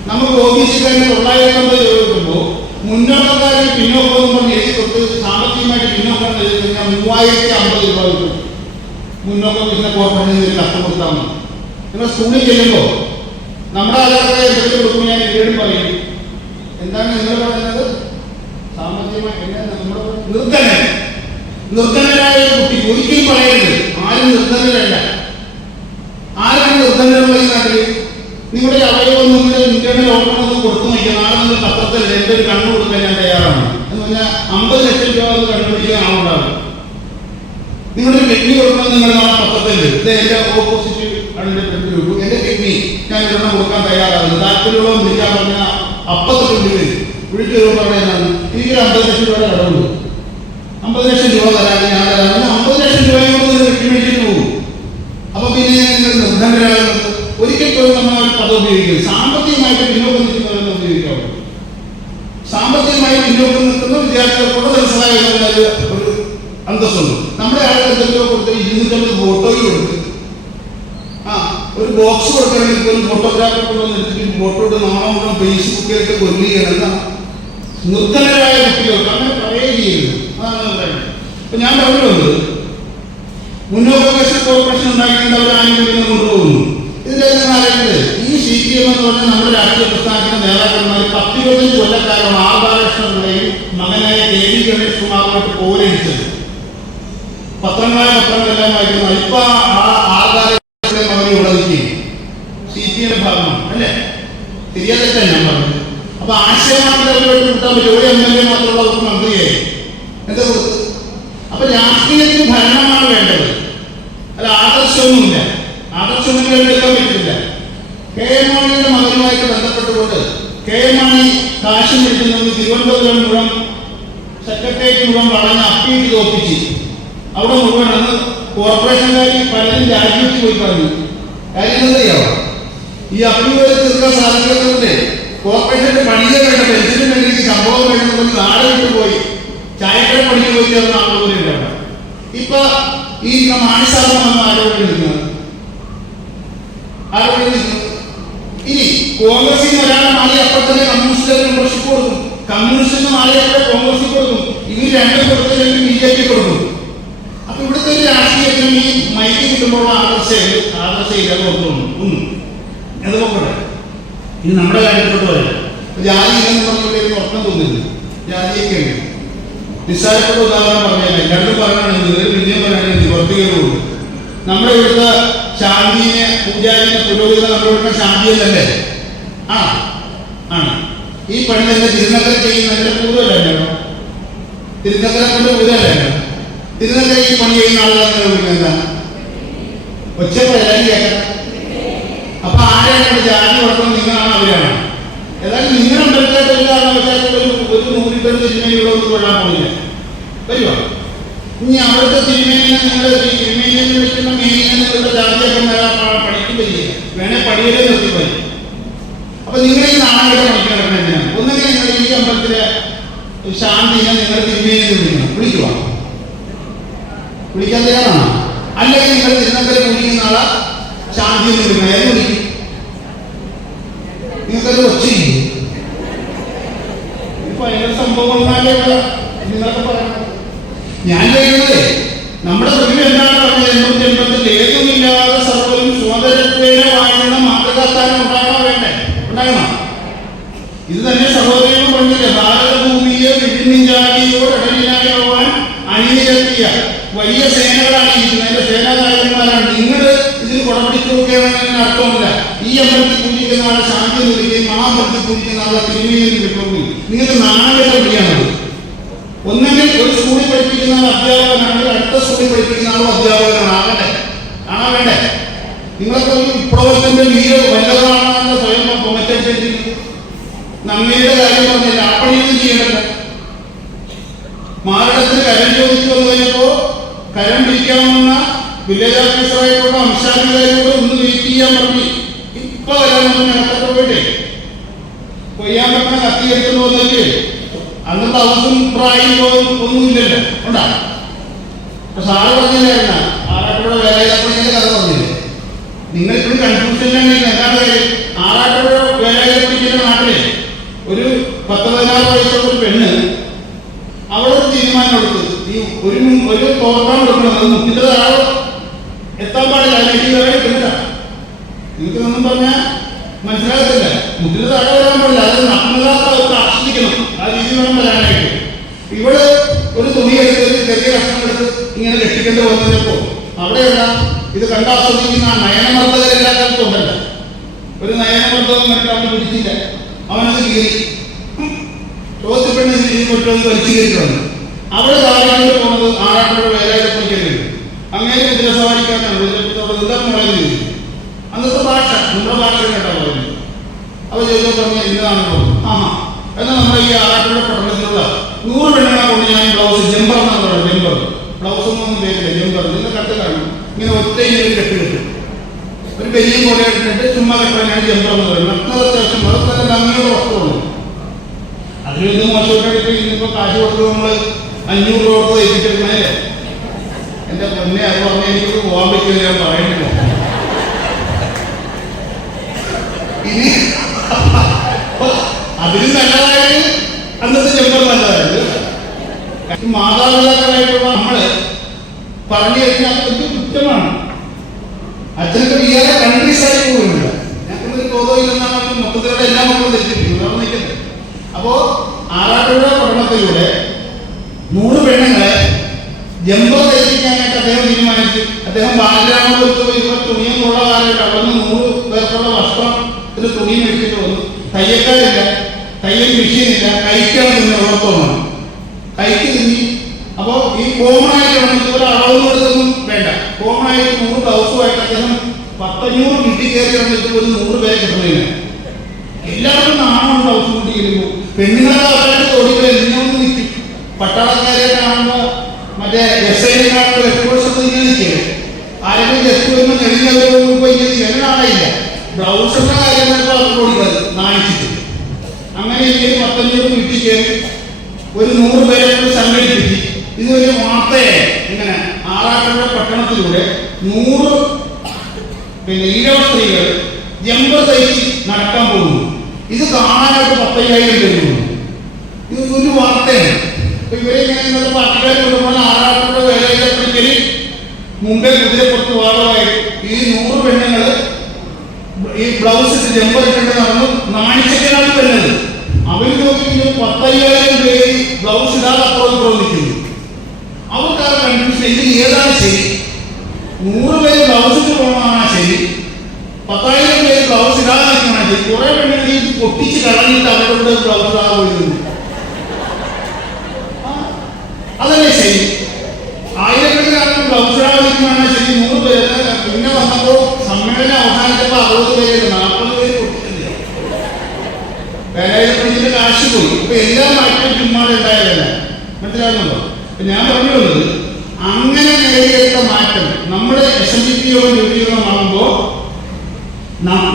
നമുക്ക് OBC ഗ്രാൻഡ് 950 രൂപ കിട്ടുമ്പോൾ മുന്നോക്കക്കാരൻ പിന്നോക്കം പറഞ്ഞ് എഴുതി തൊട്ട് സാമ്പത്തികമായിട്ട് പിന്നോക്കം എഴുതി കഴിഞ്ഞാൽ 3,050 രൂപ കിട്ടും. മുന്നോക്ക വികസന കോർപ്പറേഷനിൽ കത്ത് കൊടുത്താൽ മതി. നിങ്ങൾ സ്കൂളിൽ ചെല്ലുമ്പോൾ നമ്മുടെ ആളുകളെ എന്തെങ്കിലും കൊടുക്കുമ്പോൾ ഞാൻ വീടും പറയും, എന്താണ് നിങ്ങൾ പറയുന്നത്? സാമ്പത്തികമായി നിർധനരായ ഒരു കുട്ടി ഒരിക്കലും പറയരുത്. ആരും നിർധനരല്ല. ആരാണ് നിർധനരുള്ള ഈ നാട്ടില്? നിങ്ങളുടെ അവയവം നിങ്ങളുടെ ഇന്റർണൽ ഓർഗനൊന്നും കൊടുത്തു നോക്കിയാൽ നാളെ നിങ്ങൾ പത്രത്തിൽ എൻ്റെ ഒരു കണ്ണു കൊടുക്കാൻ ഞാൻ തയ്യാറാണ് എന്ന് പറഞ്ഞാൽ 50 ലക്ഷം രൂപ ഒന്ന് കണ്ടുപിടിക്കാൻ ആളുണ്ടാവും. നിങ്ങളുടെ കിഡ്നി കൊടുക്കാൻ നിങ്ങൾ നാളെ പത്രത്തിൽ ഇത് എൻ്റെ ഓപ്പോസിറ്റ് എന്റെ കിഡ്നി ഞാൻ ഇതൊന്നും കൊടുക്കാൻ തയ്യാറാകുന്നു, താല്പര്യമുള്ള വിളിക്കാൻ പറഞ്ഞാൽ അപ്പത്തൊട്ടുള്ളിൽ വിളിച്ചു പറയുന്നതാണ് എനിക്ക് 50 ലക്ഷം രൂപയുടെ കടമുണ്ട്, 50 ലക്ഷം രൂപ തരാൻ ഞാൻ തരാം, 50 ലക്ഷം രൂപയും കൊണ്ട് നിങ്ങൾ വെട്ടിമേടിച്ചിട്ട് പോകും. അപ്പൊ പിന്നെ നിങ്ങൾ നിർദ്ധനരാകുന്നത് ഒരിക്കൽ പോലും നമ്മൾ പദം ഉപയോഗിക്കുന്നത് സാമ്പത്തികമായിട്ട് പിന്നോക്കം നിൽക്കുന്നവരെന്ന് ഉപയോഗിക്കാവുള്ളൂ. സാമ്പത്തികമായി പിന്നോക്കം നിൽക്കുന്ന വിദ്യാർത്ഥികൾക്കുള്ള ധനസഹായം ഒരു അന്തസ്സുണ്ട്. നമ്മുടെ ആളുകൾ എന്തെങ്കിലും കൊടുത്ത് 250 ഫോട്ടോയിൽ കൊടുത്ത് ഒരു ബോക്സ് കൊടുക്കണമെങ്കിൽ ഒരു ഫോട്ടോഗ്രാഫർ കൊണ്ടുവന്ന് എടുത്തിട്ട് ഫോട്ടോ ഇട്ട് നാളെ ഫേസ്ബുക്കിലേക്ക് കൊല്ലുകയാണ്. എന്താണ് നിർദ്ധനരായ കുട്ടികൾക്ക് അങ്ങനെ പറയുകയും ചെയ്യുന്നത്. അതാണ് പറയുന്നത്. അപ്പൊ ഞാൻ പറഞ്ഞത് മുന്നോക്ക വികസന കോർപ്പറേഷൻ ഉണ്ടാക്കിയിട്ട് അവർ ആനുകൂല്യങ്ങൾ കൊണ്ടുപോകുന്നു. ഇതിന്റെ അറിയുന്നത് ഈ CPM എന്ന് പറഞ്ഞാൽ നമ്മുടെ രാഷ്ട്രീയ പ്രസ്ഥാനത്തിന്റെ നേതാക്കന്മാർ 10-25 കൊല്ലക്കാരാണ് ആർ ബാലകൃഷ്ണനുടെയും മകനായ KV ഗണേഷ് കുമാറുമായിട്ട് പോരടിച്ചത്. പത്രങ്ങളെല്ലാം വായിക്കുന്ന ഇപ്പൊ ആർ ബാലകൃഷ്ണന്റെ മകനെ ഉള്ളതിക്കും CPM ഭാഗമാണ് അല്ലേ? ശരിയാതെ ഞാൻ പറഞ്ഞത്. അപ്പൊ ആശയമായിട്ട് കിട്ടാൻ പറ്റും. ഒരു MLA മാത്രമുള്ള മന്ത്രിയായി എന്താ കൊടുത്ത്? അപ്പൊ രാഷ്ട്രീയത്തിന് ഭരണമാണ് വേണ്ടത്, അല്ല ആദർശമൊന്നുമില്ല. ആദർശമൊന്നും എടുക്കാൻ പറ്റില്ല. KM മാണിയുടെ മകനുമായിട്ട് ബന്ധപ്പെട്ടുകൊണ്ട് KM മാണി കാശ് മേടിക്കുന്നത് തിരുവനന്തപുരം മുഴുവൻ സെക്രട്ടേറിയറ്റ് മുഴുവൻ വളഞ്ഞ് അപ്പീട്ട് തോപ്പിച്ച് അവിടെ മുഴുവൻ അന്ന് കോർപ്പറേഷൻകാരി പലരും രാജിവെച്ച് പോയി പറഞ്ഞു. കാര്യം എന്തറിയാവോ? ഈ അപ്പീൽ തീർക്കാൻ സാധിക്കാത്തതുകൊണ്ട് കോർപ്പറേഷന്റെ പണിയെ വേണ്ട, പെൻഷന് വേണ്ടി സംഭവം വേണമെന്ന് നാളെ വിട്ടു പോയി ചായക്കട പണിക്ക് പോയി ചേർന്ന ആളുപോലെ ഉണ്ടാവും. ഇപ്പൊ ഈ മാണിസാധനം ആരോഗ്യം നിൽക്കുന്നത് ഇനി കോൺഗ്രസിന് ഒരാളെ മാറി അപ്പുറത്തന്നെ കമ്മ്യൂണിസ്റ്റുകാർ മെമ്പർഷിപ്പ് കൊടുക്കും, കമ്മ്യൂണിസ്റ്റിന് മാറി അപ്പുറം കോൺഗ്രസിൽ കൊടുക്കും, ഇവർ രണ്ടും കൊടുത്തില്ലെങ്കിൽ BJP കൊടുക്കും. അപ്പൊ ഇവിടുത്തെ ഒരു രാഷ്ട്രീയത്തിനും ഈ മൈക്ക് കിട്ടുമ്പോൾ ആദർശയില്ലാതെ ഒന്നും അത് നോക്കട്ടെ. ഇനി നമ്മുടെ കാര്യത്തിലോട്ട് പറയാം. ജാതി എന്ന് പറഞ്ഞുകൊണ്ട് ഉറക്കം തോന്നുന്നു. ജാതിയൊക്കെ ഉണ്ട്. നിസ്സാരപ്പെട്ട ഉദാഹരണം പറഞ്ഞാൽ രണ്ടും പറയുകയാണെങ്കിൽ പിന്നെയും പറയുകയാണെങ്കിൽ നിവർത്തികളുണ്ട്. നമ്മുടെ ഇവിടുത്തെ ശാന്തിനെ പൂജാരിനെ പുരോഗതി നമ്മുടെ ഇവിടുത്തെ ശാന്തിയല്ലേ? ആണ്. ഈ പണി തന്നെ തിരുനക്കര ചെയ്യുന്നതിന്റെ പൂർവ്വമല്ലോ. തിരുനക്കര കൊണ്ട് പൂരല്ലോ. തിരുനക്കര ഈ പണി ചെയ്യുന്ന ആളുകളെ വിളിക്കുന്നത് എന്താണ്? ഒച്ചപ്പല്ലാതെ കേൾക്കാം. അപ്പൊ ആരെയാണ് ജാതി കൊടുക്കുന്നത്? നിങ്ങളാണ് അവരാണ്. ഏതായാലും നിങ്ങളുണ്ടായിട്ട് ഒരു കാരണവശാലും ഒരു 100 സിനിമയിലൂടെ ഒന്നും കൊള്ളാൻ പോയില്ല. വരുവാ ഇനി അവിടുത്തെ തിരുമേനിനെ നിങ്ങൾ തിരുമേനിയെ വിളിക്കുന്ന മേനിനെ നിങ്ങളുടെ ജാതിയൊക്കെ പഠിക്കുകയില്ല, വേണേ പടിയിലെ നിർത്തിപ്പോയി. അപ്പൊ നിങ്ങൾ ഈ നാളെ പഠിക്കണം എന്തിനാണ്? ഒന്നുകിൽ നിങ്ങൾ ഈ അമ്പലത്തിലെ ശാന്തിനെ നിങ്ങൾ തിരുമേനിയെ വിളിക്കണം, വിളിക്കുക, വിളിക്കാൻ തയ്യാറാണോ? അല്ലെങ്കിൽ നിങ്ങൾ തിരുനക്കര കുടിക്കുന്ന ആളെ ശാന്തി എന്ന് വിളിക്കണം, ഏത് വിളിക്കും? നിങ്ങൾക്കത് ഒച്ചയില്ലേ? ഇപ്പൊ അതിനൊരു സംഭവം ഉണ്ടാകില്ല നിങ്ങളൊക്കെ പറയണം. ഞാൻ ചെയ്യുന്നത് നമ്മുടെ പ്രകൃതി എന്താണ് പറഞ്ഞത്? 880 ഏതുമില്ലാതെ സർവ്വരും സ്വതന്ത്രേന വാഴുന്ന മാതൃകാസ്ഥാനം ഉണ്ടാകണോ വേണ്ടേ? ഉണ്ടാകണം. ഇത് തന്നെ സഹോദരനും പറഞ്ഞില്ല, ഭാരതഭൂമിയെ വിഴിഞ്ഞാടിയോടടലിനായി പോകാൻ അണിനിരത്തിയ വലിയ സേനകളാണ് ഇരിക്കുന്നത്, സേനാനായകന്മാരാണ്. നിങ്ങൾ ഇതിന് കുടപിടിച്ചു നോക്കുകയാണെന്ന് അർത്ഥമില്ല. ഈ അമ്പലത്തിൽ പൂജിക്കുന്ന ആളെ ശാന്തി വിളിക്കുകയും ആ അമ്പലത്തിൽ പൂജിക്കുന്ന ആളെ തിരുമേനിയിൽ വിളിക്കുകയും നിങ്ങൾക്ക് നാണകത വിളിയാണത്. ഒന്നെങ്കിൽ ഒരു സ്കൂളിൽ പഠിപ്പിക്കുന്ന ആൾ അധ്യാപകനാണെങ്കിൽ അടുത്ത സ്കൂളിൽ പഠിപ്പിക്കുന്ന ആളും അധ്യാപകനാകട്ടെ, ആണോ വേണ്ടേ? നിങ്ങളൊക്കെ ഒരു വിപ്ലവത്തിന്റെ വീര വല്ലതാണെന്ന് സ്വയം പൊമച്ചടിച്ചിരിക്കുന്നത്. നമ്മയുടെ കാര്യം പറഞ്ഞില്ല, അപ്പണിയൊന്നും ചെയ്യേണ്ടത്. മാരടത്തിന് കരം ചോദിച്ചു വന്നു കഴിഞ്ഞപ്പോ കരം പിടിക്കാവുന്ന വില്ലേജ് ഓഫീസറായിക്കോട്ടെ അംശാധികാരിയോട് ഒന്ന് വെയിറ്റ് ചെയ്യാൻ പറഞ്ഞു. ഇപ്പൊ വരാൻ അകത്തൊക്കെ പോയിട്ടേ കൊയ്യാൻ പറ്റുന്ന കത്തി എടുത്തു വന്നിട്ട് അന്നത്തെ അവസ്ഥ പ്രായം ഒന്നുമില്ലല്ലോ, ഉണ്ടാ. അപ്പൊ സാറ് പറഞ്ഞില്ലായിരുന്ന ആറാട്ടുപുഴ വേലായുധപ്പണിയുടെ കഥ പറഞ്ഞില്ലേ? നിങ്ങൾ ഇപ്പോഴും കൺഫ്യൂഷനിലാണ്. എന്താണ് കാര്യം? ആറാട്ടുപുഴ വേലായുധപ്പണിയുടെ നാട്ടിലെ ഒരു 10-16 വയസ്സുള്ള ഒരു പെണ്ണ് അവളൊരു തീരുമാനം എടുത്തു, ഈ ഒരു തോട്ടം എടുക്കണം, അത് മുട്ടിന്റെ താഴെ എത്താൻ പാടില്ല, അല്ലെങ്കിൽ വേറെ കിട്ടില്ല. നിങ്ങൾക്കൊന്നും പറഞ്ഞാൽ മനസ്സിലാകത്തില്ല. മുട്ടിന്റെ താഴെ വരാൻ പാടില്ല, അത് നഗ്നതാത്ത അവർക്ക് ആസ്വദിക്കണം, ആ രീതി വേണം വരാനായിട്ട്. ഇവിടെ ഒരു തുണി എടുത്ത് ചെറിയ കഷ്ണം എടുത്ത് ഇങ്ങനെ കെട്ടിക്കൊണ്ട് പോകുന്നതിപ്പോ അവിടെയല്ല, ഇത് കണ്ടാസ്വദിക്കുന്ന ആ നയനമർദ്ദകരെല്ലാ കാലത്തും ഉണ്ടല്ല. ഒരു നയനമർദ്ദകം കണ്ടിട്ട് അവന് പിടിച്ചില്ല, അവനത് കീറി ചോദ്യപ്പെട്ട് കൊണ്ടുവന്ന് വലിച്ചു കയറ്റി വന്നു. അവിടെ താഴേക്ക് പോകുന്നത് ആറാട്ടുപുഴ വേലായുധപ്പണിക്കരുത്. അങ്ങനെ കുതിരസവാരിക്കാനാണ് മുളക് അന്നത്തെ ഭാഷ നമ്മുടെ ഭാഷ കേട്ടോ പറയുന്നത്. അവ ചോദിച്ചാൽ പറഞ്ഞ ഇന്നതാണല്ലോ. എന്നാൽ നമ്മുടെ ഈ ആറാട്ടുപുഴ പട്ടണത്തിലുള്ള 100 പെണ്ണുങ്ങളെ കൊണ്ട് ഞാൻ ബ്ലൗസ് ജമ്പർ എന്നാണ് പറയുന്നത്. ജമ്പർ ബ്ലൗസ് ഒന്നും പേരില്ല, ജമ്പർ. നിങ്ങൾ കട്ട് കാണും, ഇങ്ങനെ ഒറ്റയിൽ കെട്ടി കിട്ടും, ഒരു പെരിയും പോലെ ഇട്ടിട്ട് ചുമ്മാ കെട്ടാനാണ് ജമ്പർ എന്ന് പറയുന്നത്. മറ്റൊരു അത്യാവശ്യം അത് തന്നെ ഭംഗിയുള്ള വസ്ത്രമാണ്. അതിലൊന്നും മോശമായിട്ട് ഇന്നിപ്പോ കാശ് കൊടുത്ത് നമ്മൾ 500 രൂപ കൊടുത്ത് ഏൽപ്പിച്ചെടുക്കണല്ലേ. എന്റെ പൊന്നെ, അത് പറഞ്ഞ എനിക്ക് പോകാൻ പറ്റില്ല, ഞാൻ പറയുന്നില്ല. ഇനി അതിന് നല്ലതായത് അന്നത്തെ ജമ്പർ നല്ലതായത്. മാതാപിതാക്കളായിട്ടുള്ള നമ്മള് പറഞ്ഞു കഴിഞ്ഞാൽ അതൊക്കെ കുറ്റമാണ്. അച്ഛനൊക്കെ വേറെ കൺട്രീസായി പോകുന്നില്ല. ഞങ്ങൾക്കൊരു ബോധമില്ലെന്നാണ് അവർ മൊത്തത്തിലുള്ള എല്ലാ മക്കളും ധരിച്ചിരിക്കുന്നത്. അവിടെ നിൽക്കുന്നത്. അപ്പോ ആറാട്ടുപുഴ പഠനത്തിലൂടെ 100 പെണ്ണുങ്ങളെ ജമ്പർ ധരിപ്പിക്കാനായിട്ട് അദ്ദേഹം തീരുമാനിച്ചു. അദ്ദേഹം ബാലഗ്രാമപുരത്ത് പോയി തുണിയും കൊള്ള കാലമായിട്ട് അവിടെ നിന്ന് 100 പേർക്കുള്ള വസ്ത്രത്തിന് തുണി മേടിച്ചിട്ട് വന്നു. തയ്യക്കാരില്ല, തയ്യൽ മെഷീനില്ല, കൈക്കാണ് നിന്ന് ഉറപ്പമാണ്, കൈക്ക് തിന്നി. അപ്പോൾ ഈ കോമണായിട്ട് ഇതുപോലെ അളവൊന്നും എടുത്തൊന്നും വേണ്ട, കോമണായിട്ട് 100 ബ്ലൗസുമായിട്ട് അദ്ദേഹം 10-500 വീട്ടിൽ കയറി വന്നിട്ട് ഒരു 100 പേരെ കിട്ടുന്നതിന് എല്ലാവർക്കും നാണം ബ്ലൗസ് കൊണ്ട് ചെയ്യുമ്പോൾ പെണ്ണുങ്ങളുടെ അവരുടെ തൊടികൾ എല്ലാം നിൽക്കും. പട്ടാളക്കാരെ കാണുമ്പോ മറ്റേ SI കാണുമ്പോൾ 8 വർഷത്തിൽ ഇങ്ങനെ നിൽക്കരുത്. ആരെങ്കിലും ജസ്റ്റ് വരുമ്പോൾ നെടുങ്ങ ജനാളയില്ല. ബ്ലൗസിന്റെ കാര്യം വരുമ്പോൾ അവർ കൊടുക്കരുത്, നാണിച്ചിട്ട്. അങ്ങനെ എനിക്ക് 10-500 വീട്ടിൽ കയറി ഒരു 100 പേരെ സംഘടിപ്പിച്ച് ഇത് ഒരു വാർത്തയായി. ഇങ്ങനെ ആറാട്ടുപുഴ പട്ടണത്തിലൂടെ 100 ഈഴവ സ്ത്രീകൾ ജമ്പർ തയ്ച്ച് നടക്കാൻ പോകുന്നു. ഇത് കാണാനായിട്ട് 10,000 പേരുന്നു. ഇത് ഒരു വാർത്തയാണ്. ഇവരെ ഇങ്ങനെ പാർട്ടിക്കാർ കൊണ്ടുപോകുന്ന ആറാട്ടുപുഴ വേലായുധപ്പണിക്കര് മുമ്പേ കുതിരപ്പുറത്ത് വാദമായിട്ട് ഈ 100 പെണ്ണുങ്ങൾ ഈ ബ്ലൗസ് ജമ്പർ ഇട്ടുണ്ട് നടന്നു നാണിച്ചൊക്കെയാണ് വരുന്നത്. അവർ നോക്കിയിട്ട് 10,000 പേര് ബ്ലൗസ് ഇടാതെ അപ്പുറം പ്രവർത്തിക്കുന്നു. അവർക്കാണ് കൺഫ്യൂഷൻ, ഇത് ഏതാണ് ശരി? 100 പേര് ബ്ലൗസിട്ട് പോകണമെന്നാണ് ശരി, 10,000 പേര് ബ്ലൗസ് ഇടാതെ നിൽക്കണം ശരി. കുറെ പെണ്ണുങ്ങൾ ഈ പൊട്ടിച്ച് കളഞ്ഞിട്ട് അവരുടെ ബ്ലൗസ് ഇടാതെ പോയിരുന്നു. അതല്ലേ ശരി? 1000 പേര് ബ്ലൗസ് ഇടാതെ നിൽക്കുവാണ് ശരി. 100 പേര് പിന്നെ വന്നപ്പോൾ സമ്മേളനം അവസാനിച്ചപ്പോൾ 60 പേര് 40 പേര് പൊട്ടിച്ചില്ല. വേലായുധപ്പണിയുടെ കാശ് പോയി. ഇപ്പൊ എല്ലാ മാറ്റവും ചുമ്മാതെ ഉണ്ടായതല്ല. മനസ്സിലാകുന്നുണ്ടോ? ഞാൻ പറഞ്ഞു വന്നത് നമ്മുടെ SNDP യോഗം രൂപീകരണമാകുമ്പോൾ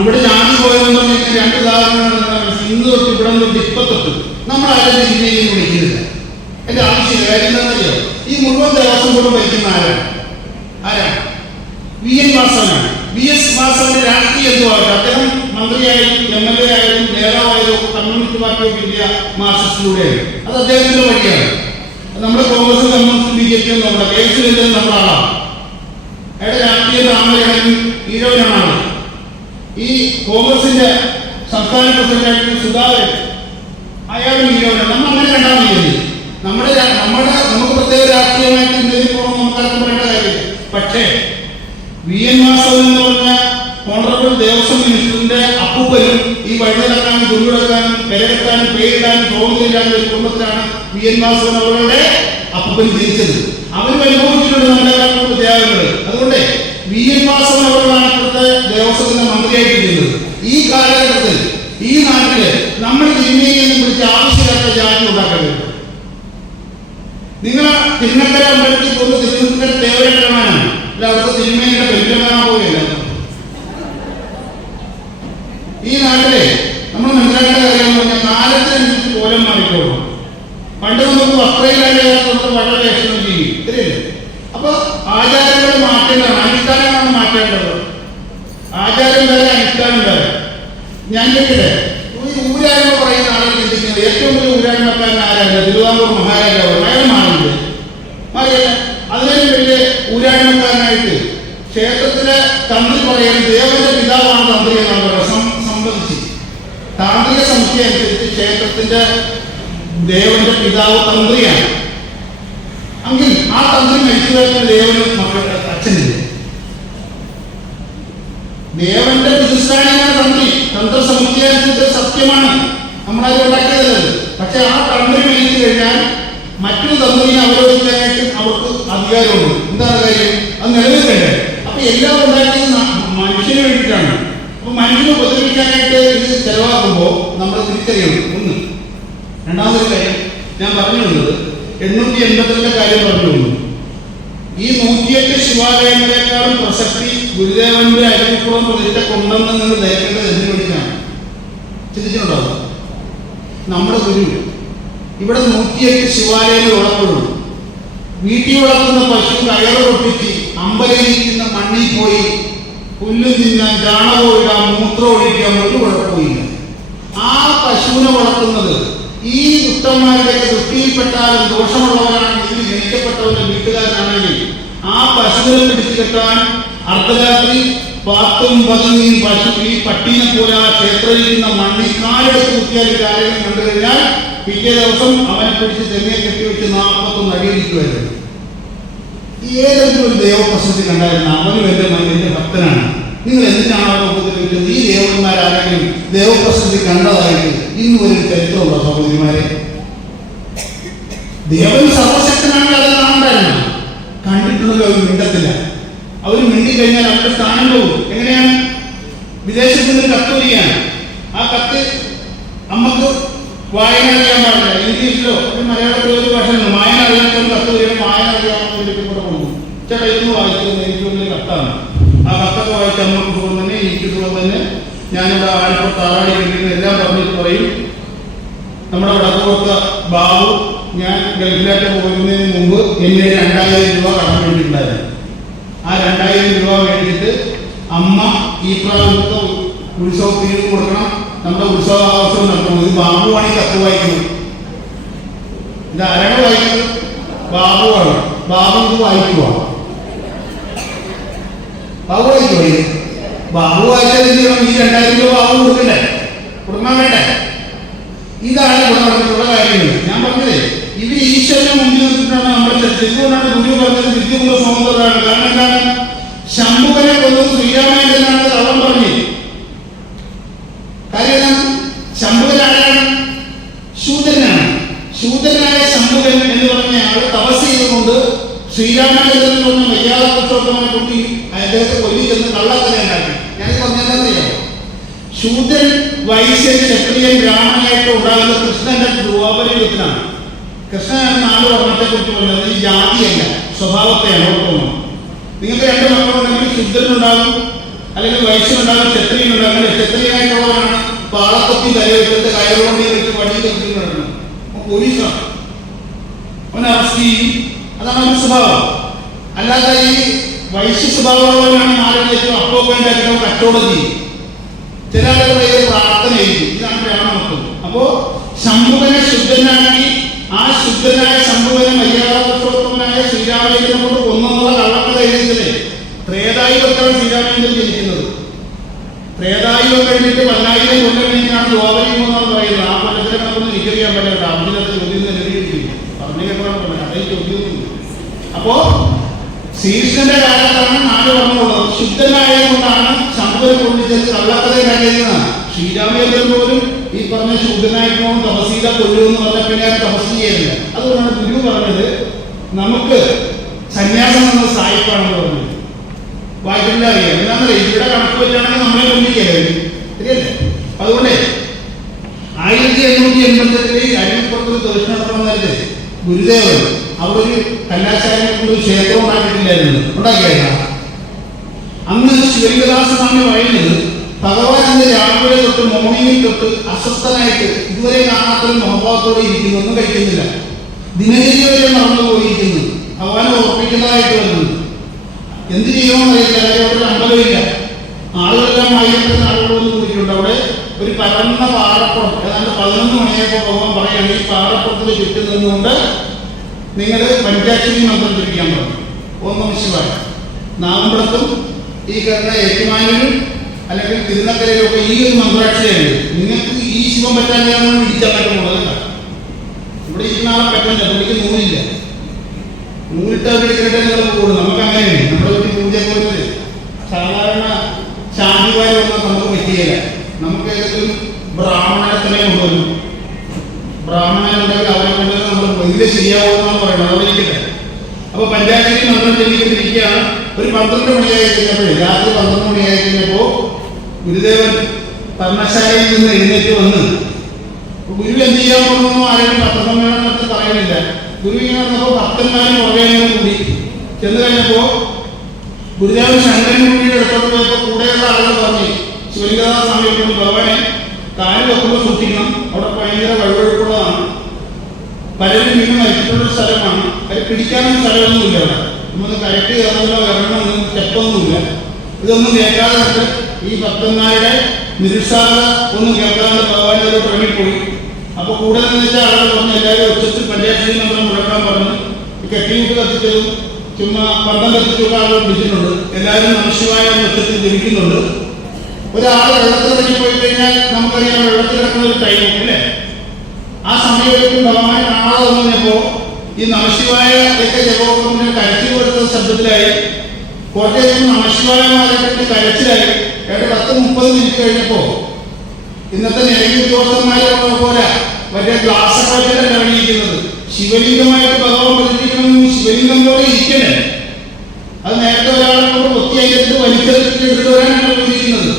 ഇവിടെ ജാതി പോയെന്ന് പറഞ്ഞാൽ 2 ഉദാഹരണങ്ങൾ ഇന്ന് തൊട്ട് ഇവിടെ നിന്ന് ഇപ്പത്തൊട്ട് നമ്മൾ ആരും ജില്ലയിൽ വിളിക്കുന്നില്ല. എന്റെ ആവശ്യമില്ല. കാര്യം എന്താണെന്നറിയോ, ഈ മുഴുവൻ ദേവസ്വം കൂടെ ഭരിക്കുന്ന ആരാണ്? VN വാസവനാണ്. VS വാസവന്റെ രാഷ്ട്രീയ എന്തുമാകട്ടെ, അദ്ദേഹം മന്ത്രിയായാലും MLA ആയാലും നേതാവായാലും കമ്മ്യൂണിസ്റ്റ് പാർട്ടി ഓഫ് ഇന്ത്യ മാർക്സിസ്റ്റിലൂടെയാണ്. അത് അദ്ദേഹത്തിന്റെ വഴിയാണ്. നമ്മുടെ കോൺഗ്രസ് കമ്മ്യൂണിസ്റ്റ് BJP നമ്മുടെ കേസിലെന്ത് നമ്മുടെ ആളാണ്. അയാളുടെ രാഷ്ട്രീയ താമരയാണെങ്കിൽ ഈഴവനാണ്. ഈ കോൺഗ്രസിന്റെ സംസ്ഥാന പ്രസിഡന്റായിട്ട് സുധാകരൻ, അയാളും ഈഴവനാണ്. നമ്മൾ അങ്ങനെ കണ്ടാൽ മതി. നമുക്ക് പ്രത്യേക രാഷ്ട്രീയമായിട്ട് ഇന്ത്യയിൽ പോകണം നമുക്കാർക്കും പറയേണ്ട കാര്യമില്ല. പക്ഷേ VN വാസവൻ എന്ന് പറഞ്ഞ ഓണറബിൾ ദേവസ്വം മിനിസ്റ്ററിന്റെ അപ്പൂപ്പനും ഈ വഴിനടക്കാനും തുണിയെടുക്കാനും പെരകെട്ടാനും പേരിടാനും തോന്നില്ലാനും ഒരു കുടുംബത്തിലാണ് VN വാസവൻ അവരുടെ അപ്പൂപ്പൻ ജനിച്ചത്. അവർ അനുഭവിച്ചിട്ടുണ്ട് നമ്മുടെ ത്യാഗങ്ങൾ. അതുകൊണ്ട് VN വാസവൻ അവരാണ് ഇപ്പോഴത്തെ ദേവസ്വത്തിന്റെ മന്ത്രിയായിട്ടിരുന്നത്. ഈ കാലഘട്ടത്തിൽ ഈ നാട്ടില് നമ്മൾ ജില്ലയിൽ നിന്ന് പിടിച്ച് ആവശ്യമില്ലാത്ത ജാതി ഉണ്ടാക്കേണ്ടത്. നിങ്ങൾ തിരുനക്കര അമ്പലത്തിൽ കൊണ്ട് തിരുനക്കര തേവരമാനാണ്, അല്ല അവിടുത്തെ തിരുമേനിയുടെ ബലിമാനാ പോവുകയല്ല. ഈ നാട്ടിലെ നമ്മൾ മനസ്സിലാക്കേണ്ട കാര്യം എന്ന് പറഞ്ഞാൽ കാലത്തിനനുസരിച്ച് കോലം മാറിക്കോളും. പണ്ട് നമുക്ക് വസ്ത്രയിലായിട്ട് വളരെ ലക്ഷണം ചെയ്യും, ഇത്രയല്ലേ? അപ്പൊ ആചാരങ്ങൾ മാറ്റേണ്ടതാണ്, അനുഷ്ഠാനമാണ് മാറ്റേണ്ടത്. ആചാരം വേറെ അനുഷ്ഠാനം വേറെ. ഞാൻ ചോദിക്കട്ടെ, ഈ ഊരായ്മ പറയുന്ന ആളുകൾ ചിന്തിക്കുന്നത് ഏറ്റവും വലിയ ഊരായ്മക്കാരൻ ആരാണ്? തിരുവിതാംകൂർ മഹാരാജാവ്. അയാൾ മാറിയില്ലേ? മാറിയല്ല. അതിനും വലിയ ഊരായ്മക്കാരനായിട്ട് ക്ഷേത്രത്തിലെ തന്ത്രി പറയുന്നത് ദേവന്റെ പിതാവാണ് തന്ത്രി എന്നാണ് സംബന്ധിച്ച്. താന്ത്രിക സംഖ്യ അനുസരിച്ച് ക്ഷേത്രത്തിന്റെ ദേവന്റെ പിതാവ് തന്ത്രിയാണ്. എങ്കിൽ ആ തന്ത്രി മരിച്ചു കഴിഞ്ഞ ദേവന് മക്കളുടെ അച്ഛനില്ല. ദേവന്റെ പ്രതിഷ്ഠാനമാണ് തന്ത്രി. തന്ത്രസമുച്ചയ സത്യമാണ്, നമ്മളത് ഉണ്ടാക്കിയതല്ലത്. പക്ഷെ ആ തന്ത്രി മരിച്ചു കഴിഞ്ഞാൽ മറ്റൊരു തന്ത്രിനെ അവരോധിക്കാനായിട്ട് അവർക്ക് അധികാരമുണ്ട്. എന്താണ് കാര്യം? അത് നിലനിൽക്കണ്ടേ? അപ്പൊ എല്ലാം ഉണ്ടാക്കിയത് മനുഷ്യന് വേണ്ടിയിട്ടാണ്. അപ്പൊ മനുഷ്യനെ ഉപദ്രവിക്കാനായിട്ട് ഇത് ചെലവാക്കുമ്പോൾ നമ്മൾ തിരിച്ചറിയണം. ഒന്ന്. രണ്ടാമതൊരു കാര്യം ഞാൻ പറഞ്ഞു വന്നത് 882 കാര്യം പറഞ്ഞു വന്നു. ഈ 108 ശിവാലയങ്ങളെക്കാളും പ്രസക്തി ഗുരുദേവന്റെ അരിപ്പുറം പ്രതിഷ്ഠ കൊണ്ടെന്ന് നിങ്ങൾ ധരിക്കേണ്ടത് എന്തിനു വേണ്ടിയിട്ടാണ്? ചിന്തിച്ചിട്ടുണ്ടാവും. നമ്മുടെ ഗുരു ഇവിടെ 108 ശിവാലയങ്ങൾ ഉള്ളപ്പോഴും വീട്ടിൽ വളർത്തുന്ന പശു കയറ് പൊട്ടിച്ച് അമ്പലയിരിക്കുന്ന മണ്ണിൽ പോയി പുല്ല് തിന്നാൻ, ചാണകം ഇടാൻ, മൂത്രം ഒഴിക്കാൻ ഒരു കുഴപ്പമില്ല. ആ പശുവിനെ വളർത്തുന്നത് ഈ ദുഷ്ടന്മാരുടെ ദൃഷ്ടിയിൽപ്പെട്ടാലും ദോഷമുള്ളവരാണെങ്കിൽ ജനിക്കപ്പെട്ടവരുടെ വീട്ടുകാരനാണെങ്കിൽ ആ പശുവിനെ പിടിച്ചു കെട്ടാൻ അർദ്ധരാത്രി 10 15 പശു ഈ പട്ടീനെ പോലെ ആ ക്ഷേത്രത്തിൽ മണ്ണിൽ കാലെടുത്ത് കുത്തിയാൽ ആരെങ്കിലും കണ്ടു കഴിഞ്ഞാൽ പിറ്റേ ദിവസം അവനെ പിടിച്ച് തെങ്ങിയെ കെട്ടിവെച്ച് 41 അടിയിരിക്കുമായിരുന്നു. ഏതെങ്കിലും ഒരു ദേവപ്രസക്തി കണ്ടായിരുന്നു അവനും എന്റെ ഭക്തനാണ്. നിങ്ങൾ എന്തിനാണ് അവരെ ഉപദ്രവിച്ചത്? ഈ ദേവന്മാരാരെങ്കിലും ദേവപ്രസക്തി കണ്ടതായിട്ട് ഇന്ന് ഒരു ചരിത്രമുള്ള സഹോദരിമാരെ? ദേവൻ സർവശക്തനാണെങ്കിൽ അത് കാണണ്ടായിരുന്നു. കണ്ടിട്ടുള്ളത് അവർ മിണ്ടത്തില്ല. അവർ മിണ്ടിക്കഴിഞ്ഞാൽ അവരുടെ സ്ഥാനം പോകും. എങ്ങനെയാണ്? വിദേശത്ത് നിന്ന് കത്ത് വരികയാണ്. ആ കത്ത് നമുക്ക് വായന അറിയാൻ പാടില്ല. ഇംഗ്ലീഷിലോ മലയാളത്തിലോ ഒരു ഭാഷയിലോ വായന അറിയാൻ കത്ത് വരികയാണ്. വായന അറിയാവുന്ന കൂടെ കൊണ്ടു ചേട്ടാ ഇന്ന് വായിക്കുന്നത് എനിക്കൊരു കത്താണ്. ആ കത്തൊക്കെ വായിച്ച് അമ്മക്ക് സുഖം തന്നെ, എനിക്ക് സുഖം തന്നെ. ഞാനിവിടെ ആലപ്പുറത്ത് ആറാടി കഴിക്കുന്ന എല്ലാം പറഞ്ഞിട്ട് പറയും. നമ്മുടെ വടക്കുപുറത്ത് ബാബു ഞാൻ ഗൾഫിലായിട്ട് പോകുന്നതിന് മുമ്പ് എന്നെ 2000 രൂപ കടം വേണ്ടിയിട്ടുണ്ടായിരുന്നു. ആ 2000 രൂപ മേടിച്ചിട്ട് അമ്മ ഈ പ്രാവശ്യത്തെ ഉത്സവത്തിന് കൊടുക്കണം, നമ്മുടെ ഉത്സവാവസരം നടത്തണം. ഇത് ബാബുവാണ് ഈ കത്ത് വായിക്കുന്നത്. ഇത് ആരാണ് വായിക്കുന്നത്? ബാബുവാണ്. ബാബു ഇത് വായിക്കുക. ബാബു വായിക്കുമോ? ബാബു വായിച്ചാൽ എന്ത് ചെയ്യണം? ഈ 2000 രൂപ ബാബു കൊടുക്കണ്ടേ? കൊടുക്കാൻ വേണ്ടേ? ഇതാണ് ഇവിടെ നടന്നിട്ടുള്ള കാര്യങ്ങൾ. ഞാൻ പറഞ്ഞത് ഇവർ ഈശ്വരനെ മുന്നിൽ നിർത്തിയിട്ടാണ് നമ്മുടെ ചർച്ച. ഇതുകൊണ്ടാണ് ഗുരു പറഞ്ഞത് വിദ്യകുല സ്വതന്ത്രമാണ്. കാരണം എന്താണ്? ശംഭുകനെ കൊന്നത് ശ്രീരാമനാണ് അവൻ പറഞ്ഞു. കാര്യം എന്താണ്? ശംഭുകനാണ് ശൂദ്രനാണ്. ശൂദ്രനായ ശംഭുകൻ എന്ന് പറഞ്ഞ ആൾ തപസ് ചെയ്തുകൊണ്ട് ശ്രീരാമചന്ദ്രൻ പറഞ്ഞ മര്യാദ പുരുഷോത്തമനെ കൂട്ടി അദ്ദേഹത്തെ കൊല്ലിച്ചെന്ന് കള്ളക്കഥ ഉണ്ടാക്കി. ഞാൻ പറഞ്ഞതറിയാമോ? ശൂദ്രൻ, വൈശ്യൻ, ക്ഷത്രിയൻ, ബ്രാഹ്മണനായിട്ട് ഉണ്ടാകുന്ന കൃഷ്ണന്റെ ദ്വാപരയുഗത്തിലാണ്. കൃഷ്ണനാണ് 4 വർണ്ണത്തെ കുറിച്ച് പറഞ്ഞത്. ഈ ജാതിയല്ല, സ്വഭാവത്തെയാണ്. ഓർക്കുന്നു. നിങ്ങൾക്ക് 2 മക്കളുണ്ടെങ്കിൽ ശുദ്ധനുണ്ടാകും, അല്ലെങ്കിൽ വൈശ്യനുണ്ടാകും, ക്ഷത്രിയനുണ്ടാകും. ക്ഷത്രിയനായിട്ടുള്ളവരാണ് പാളത്തൊത്തി തലവെച്ചിട്ട് കയറുകൊണ്ട് വെച്ച് വഴി തെറ്റിക്കുന്നത്. പോലീസാണ്, അവൻ അറസ്റ്റ് ചെയ്യും. അതാണ് അവന്റെ സ്വഭാവം. അല്ലാതെ ഈ വൈശ്യ സ്വഭാവമുള്ളവരാണ് നാലുകളിലേക്കും അപ്പോയിന്റാക്കിയിട്ട് കച്ചവടം ചെയ്യും. ചില ആളുകളുടെ പ്രാർത്ഥന ചെയ്യും. ഇതാണ് ബ്രാഹ്മണത്വം. അപ്പോ ശംഭുവിനെ ശുദ്ധനാക്കി ആ ശുദ്ധനായ ശംഭുവിനെ മര്യാദാപുരുഷോത്തമനായ ശ്രീരാമചന്ദ്രനെ കൊണ്ട് കൊന്നുള്ള കള്ളക്കഥ എഴുതിയതല്ലേ ത്രേതായുഗത്താണ് ശ്രീരാമചന്ദ്രൻ ജനിക്കുന്നത്. ത്രേതായുഗം കഴിഞ്ഞിട്ട് 1000 കൊല്ലം കഴിഞ്ഞാണ് ദ്വാപരയുഗം എന്നാണ് പറയുന്നത്. ആ കൊല്ലത്തിലെ കണക്കൊന്നും എനിക്കറിയാൻ പറ്റില്ല. അർജുനത്തെ ചോദ്യം എഴുതിയിട്ടില്ല, പറഞ്ഞു കേട്ടതാണ് പറഞ്ഞത്, അതേ ചോദ്യമൊന്നുമില്ല. അപ്പോ ശ്രീകൃഷ്ണന്റെ കാലത്താണ് 4 വർണ്ണമുള്ളത്. ശുദ്ധനായതുകൊണ്ടാണ് ശംഭുവിനെ കൊണ്ടിച്ചത് കള്ളക്കഥ ഉണ്ടാക്കിയതെന്നാണ്. ശ്രീരാമചന്ദ്രൻ പോലും ഈ പറഞ്ഞ ശുദ്ധനായിട്ടും തപസ്സീത കൊല്ലുമെന്ന് പറഞ്ഞ പിന്നെ തപസ് ചെയ്യുന്നില്ല. അതുകൊണ്ടാണ് ഗുരു പറഞ്ഞത് നമുക്ക് സന്യാസം എന്ന സായിപ്പാണെന്ന് പറഞ്ഞത്. വായിക്കില്ല അറിയാം. എന്താണെന്നറിയാം, ഇവിടെ കണക്ക് വെച്ചാണെങ്കിൽ നമ്മളെ കൊണ്ടിരിക്കല്ലേ, ശരിയല്ലേ? അതുകൊണ്ട് 1888 അരിമപ്പുറത്ത് ദക്ഷിണപ്രമേയത്തിൽ ഗുരുദേവൻ അവിടെ ഒരു കല്ലാശാലയെ കൊണ്ട് ഒരു ക്ഷേത്രം ഉണ്ടാക്കിയിട്ടില്ലായിരുന്നു. ഉണ്ടാക്കിയായിരുന്നു. അന്ന് ശിവലിംഗദാസ സ്വാമി പറയുന്നത് ഭഗവാൻ അന്ന് രാവിലെ തൊട്ട് മോർണിംഗിൽ തൊട്ട് അസ്വസ്ഥനായിട്ട് ഇതുവരെ കാണാത്തൊരു മോഹഭാവത്തോടെ ഇരിക്കുന്നു, ഒന്നും കഴിക്കുന്നില്ല. ദിനചര്യ വരെ മറന്നു പോയിരിക്കുന്നു. ഭഗവാനെ ഓർപ്പിക്കുന്നതായിട്ട് വരുന്നു. എന്ത് ചെയ്യണമെന്ന് അറിയില്ല. അവിടെ ഒരു അമ്പലമില്ല. ആളുകളെല്ലാം ആയിരത്തിന് ആളുകളൊന്നും കൂടിയിട്ടുണ്ട്. അവിടെ ഒരു പരന്ന പാറപ്പുറം ഏതാണ്ട് 11 മണിയായപ്പോൾ ഭഗവാൻ പറയുകയാണ് ഈ പാറപ്പുറത്തിൽ ചുറ്റും നിന്നുകൊണ്ട് നിങ്ങൾ പഞ്ചാക്ഷരി മന്ത്രം ജപിക്കാൻ പറഞ്ഞു. ഓം നമഃ ശിവായ. നാഗമ്പടത്തും ഈ കിടന്ന ഏറ്റുമാനൂരും അല്ലെങ്കിൽ തിരുനക്കരയിലൊക്കെ ഈ ഒരു മന്ത്രാക്ഷരയുണ്ട്. നിങ്ങൾക്ക് ഈ ശിവം പറ്റാൻ ഇടിച്ചങ്ങോട്ട് പോകുന്നതല്ല. ഇവിടെ ഇരിക്കുന്ന പറ്റുന്നില്ല, പുള്ളിക്ക് നൂലില്ല. നൂലിട്ട് പിടിക്കട്ടെ നിങ്ങൾ കൂടും. നമുക്ക് അങ്ങനെയാണ്. നമ്മുടെ വീട്ടിൽ പൂജ പോയിട്ട് സാധാരണ ശാന്തിവായ ഒന്നും നമുക്ക് പറ്റിയില്ല. നമുക്ക് ഏതെങ്കിലും ബ്രാഹ്മണനെ തന്നെ കൊണ്ടുവരും. ബ്രാഹ്മണനുണ്ടെങ്കിൽ അവരെ കൊണ്ടുവന്ന് നമ്മൾ വലിയ ശരിയാവുമെന്നാണ് പറയുന്നത്. അവിടെ ഇരിക്കട്ടെ. അപ്പൊ പഞ്ചായത്തിൽ മന്ത്രം ചെല്ലിക്കൊണ്ടിരിക്കുകയാണ്. ഒരു 12 മണിയായി കഴിഞ്ഞപ്പോൾ, രാത്രി 12 മണിയായി കഴിഞ്ഞപ്പോ ഗുരുദേവൻ പർണശാലയിൽ നിന്ന് എഴുന്നേറ്റ് വന്ന് ഗുരു എന്ത് ചെയ്യാൻ പോകുന്നു ആരും പത്രസമ്മേളനം നടത്തി പറയുന്നില്ല. ഗുരു ഇങ്ങനെ വന്നപ്പോൾ ഭക്തന്മാരും പുറകെ കൂടി ചെന്ന് കഴിഞ്ഞപ്പോ ഗുരുദേവൻ ശങ്കരൻ കുട്ടിയുടെ അടുത്തോട്ട് പോയപ്പോൾ കൂടെയുള്ള ആളുകൾ പറഞ്ഞു ശിവലിംഗദാസ സ്വാമിയോട് ഭഗവാനെ കാല് വെക്കുമ്പോൾ സൂക്ഷിക്കണം, അവിടെ ഭയങ്കര വഴുവഴുപ്പുള്ളതാണ്, പലരും വീണ് മരിച്ചിട്ടുള്ളൊരു സ്ഥലമാണ്, അത് പിടിക്കാനൊന്നും സ്ഥലമൊന്നുമില്ല. അവിടെ നമ്മൾ കരക്ക് കയറുന്നോ ഇറങ്ങണമെന്നും സ്റ്റെപ്പൊന്നുമില്ല. ഇതൊന്നും കേൾക്കാതെ ഈ ഭക്തന്മാരുടെ നിരുത്സാഹത ഒന്നും കേൾക്കാതെ ഭഗവാന്റെ ഇറങ്ങിപ്പോയി. അപ്പൊ കൂടെ നിന്നിച്ച ആളുകൾ പറഞ്ഞ് എല്ലാവരും ഉച്ചത്തിൽ പഞ്ചായത്തിൽ മന്ത്രം മുഴക്കാൻ പറഞ്ഞു. കെട്ടിയിട്ട് കത്തിച്ചതും ചുമ്മാ പണ്ടം കത്തിച്ചുള്ള ആളുകൾ വിളിച്ചിട്ടുണ്ട്. എല്ലാവരും മനുഷ്യമായ ഉച്ചത്തിൽ ജപിക്കുന്നുണ്ട്. ഒരാൾ വെള്ളത്തിലിറങ്ങി പോയി കഴിഞ്ഞാൽ നമുക്കറിയാം വെള്ളത്തിലിറങ്ങുന്ന ഒരു ടൈം അല്ലേ. ആ സമയത്തേക്കും ഭഗവാൻ കാണാതെ വന്നപ്പോ ഈ നമശിവായ ഒക്കെ ജപോപത്തിന്റെ കരച്ചിൽ കൊടുത്ത ശബ്ദത്തിലായി കോട്ടയത്ത് നമശിവായമാരായിട്ട് കരച്ചിലായി. 10-30 മിനിറ്റ് കഴിഞ്ഞപ്പോ ഇന്നത്തെ നിലവിൽ ഉദ്യോഗസ്ഥന്മാരെ പോലെ വലിയ ഗ്ലാസ് ഒക്കെ ഇറങ്ങിയിരിക്കുന്നത് ശിവലിംഗമായിട്ട് ഭഗവാൻ പ്രതിഷ്ഠിക്കണമെന്ന് ശിവലിംഗം പോലെ ഇരിക്കണേ. അത് നേരത്തെ ഒരാളെ കൊണ്ട് ഒത്തിയായിട്ട് വലിച്ചെടുത്തിട്ട് വരാനാണ് പ്രതിഷ്ഠിക്കുന്നത്.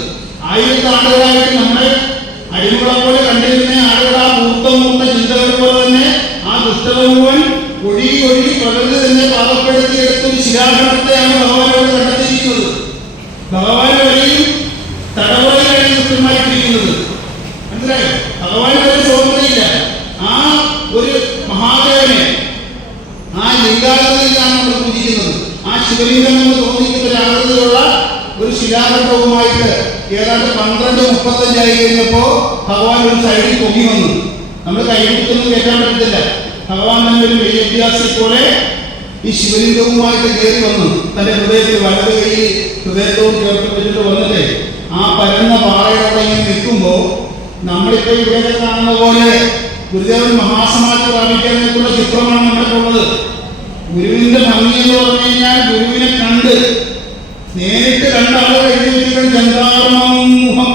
1000 ആണ്ടുകളായിട്ട് നമ്മുടെ അടിമകളെ പോലെ കണ്ടിരുന്ന ആളുകൾ ആ മൂർത്ത ചിന്തകൾ പോലെ തന്നെ ആ ദുഷ്ടത മുഴുവൻ ഒഴുകി പ്രകൃതി തന്നെ പാകപ്പെടുത്തിയെടുത്തൊരു ശിലാഖണ്ഡത്തെയാണ് ഭഗവാനോട് കണ്ടെത്തിയിരിക്കുന്നത്. ഭഗവാനെ വരെയും തടവറയിലാണ് കൃത്യമായിട്ടിരിക്കുന്നത്. മനസ്സിലായോ? ഭഗവാന് ഒരു സ്വാതന്ത്ര്യമില്ല. ആ ഒരു മഹാദേവനെ ആ ലിംഗാകൃതിയിലാണ് നമ്മൾ പൂജിക്കുന്നത്. ആ ശിവലിംഗം എന്ന് തോന്നിക്കുന്ന ഒരാകൃതിയിലുള്ള ഒരു ശിലാഖണ്ഡവുമായിട്ട് ഏതാണ്ട് 12:35 കഴിഞ്ഞപ്പോ ഭഗവാൻ ഒരു സൈഡിൽ പൊങ്ങി വന്നു. നമ്മൾ കൈവിട്ടൊന്നും കേൾക്കാൻ പറ്റത്തില്ല. ഭഗവാൻ തന്നെ ഒരു വിദ്യാഭ്യാസി പോലെ ഈ ശിവലിംഗവുമായിട്ട് കയറി വന്നു. തന്റെ ഹൃദയത്തിൽ വലത് കൈ ഹൃദയത്തോട് ചേർത്ത് വെച്ചിട്ട് വന്നിട്ടേ ആ പരന്ന പാറയോടെ ഇങ്ങനെ നിൽക്കുമ്പോ നമ്മളിപ്പോ ഇവിടെ കാണുന്ന പോലെ ഗുരുദേവൻ മഹാസമാധി പ്രാപിക്കാനുള്ള ചിത്രമാണ് നമ്മുടെ ഉള്ളത്. ഗുരുവിന്റെ ഭംഗി എന്ന് പറഞ്ഞു കഴിഞ്ഞാൽ ഗുരുവിനെ കണ്ട് നേരിട്ട് കണ്ട ആളുകൾ എഴുതി വെച്ചിട്ടുണ്ട് ചന്ദ്രാമുഖം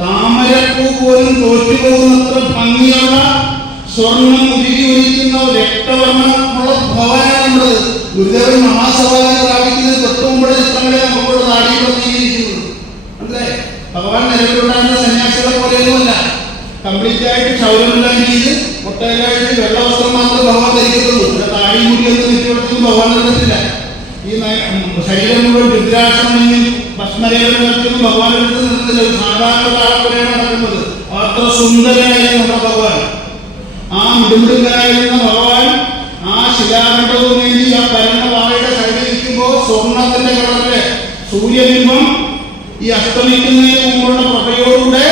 താമരപ്പൂ പോലും തോറ്റുപോകുന്നത്ര ഭംഗിയുള്ള സ്വർണം ഉരുകി ഒഴിക്കുന്ന രക്തവർണ്ണമുള്ള ഭവനാണ് നമ്മള്. ഗുരുദേവൻ മഹാസമാധി പ്രാപിക്കുന്നത് തൊട്ടുമുമ്പുള്ള ചിത്രങ്ങളെ നമുക്കുള്ള നാടിയിൽ പ്രതികരിക്കുന്നത്. മനസ്സിലായി? ഭഗവാൻ നിലവിലുണ്ടാകുന്ന സന്യാസികളെ പോലെയൊന്നുമല്ല. കംപ്ലീറ്റ് ആയിട്ട് ക്ഷൗരമെല്ലാം ചെയ്ത് ഒട്ടേകായിട്ട് വെള്ള വസ്ത്രം മാത്രമേ ഭഗവാൻ ധരിക്കുന്നുള്ളൂ. ഇവിടെ താടി മുടിയൊന്നും നെറ്റിവെടുത്തും ഭഗവാൻ നിർത്തില്ല. ഈ ശരീരം മുഴുവൻ രുദ്രാക്ഷമണിയും ഭസ്മരേഖ ഭഗവാൻ എടുത്ത് നിന്നില്ല. സാധാരണ ഒരാളെയാണ് നടക്കുന്നത്. അത്ര സുന്ദരനായിരുന്നു നമ്മുടെ ഭഗവാൻ. ആ മിടുമിടുങ്ങനായിരുന്ന ഭഗവാൻ ആ ശിലാഖണ്ഡവും വേണ്ടി ആ പരന്ന വാഴയുടെ സൈഡിൽ ഇരിക്കുമ്പോൾ സ്വർണത്തിന്റെ കളറിലെ സൂര്യബിംബം ഈ അസ്തമിക്കുന്നതിന് മുമ്പുള്ള പ്രഭയോടുകൂടെ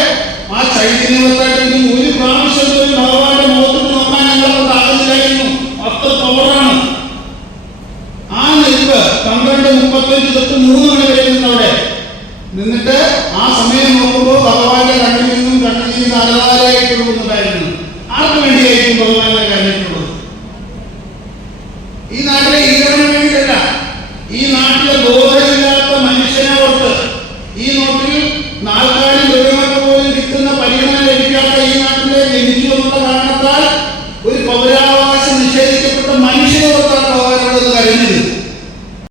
ആ ചൈതന്യവത്തായിട്ട് ഒരു പ്രാവശ്യം പോലും ഭഗവാന്റെ മുഖത്ത് നോക്കാൻ ഞങ്ങളെ താങ്ങുന്നില്ലായിരുന്നു. അത്ര പവറാണ്. ആ നിൽപ്പ് 12:35 തൊട്ട് 3 മണി വരെ നിന്നവിടെ നിന്നിട്ട് ആ സമയം നോക്കുമ്പോൾ ഭഗവാന്റെ കണ്ണിൽ നിന്നും കണ്ണിൽ നിന്ന് അലവാരായിട്ട് ഒഴുകുന്നുണ്ടായിരുന്നു. ആർക്കും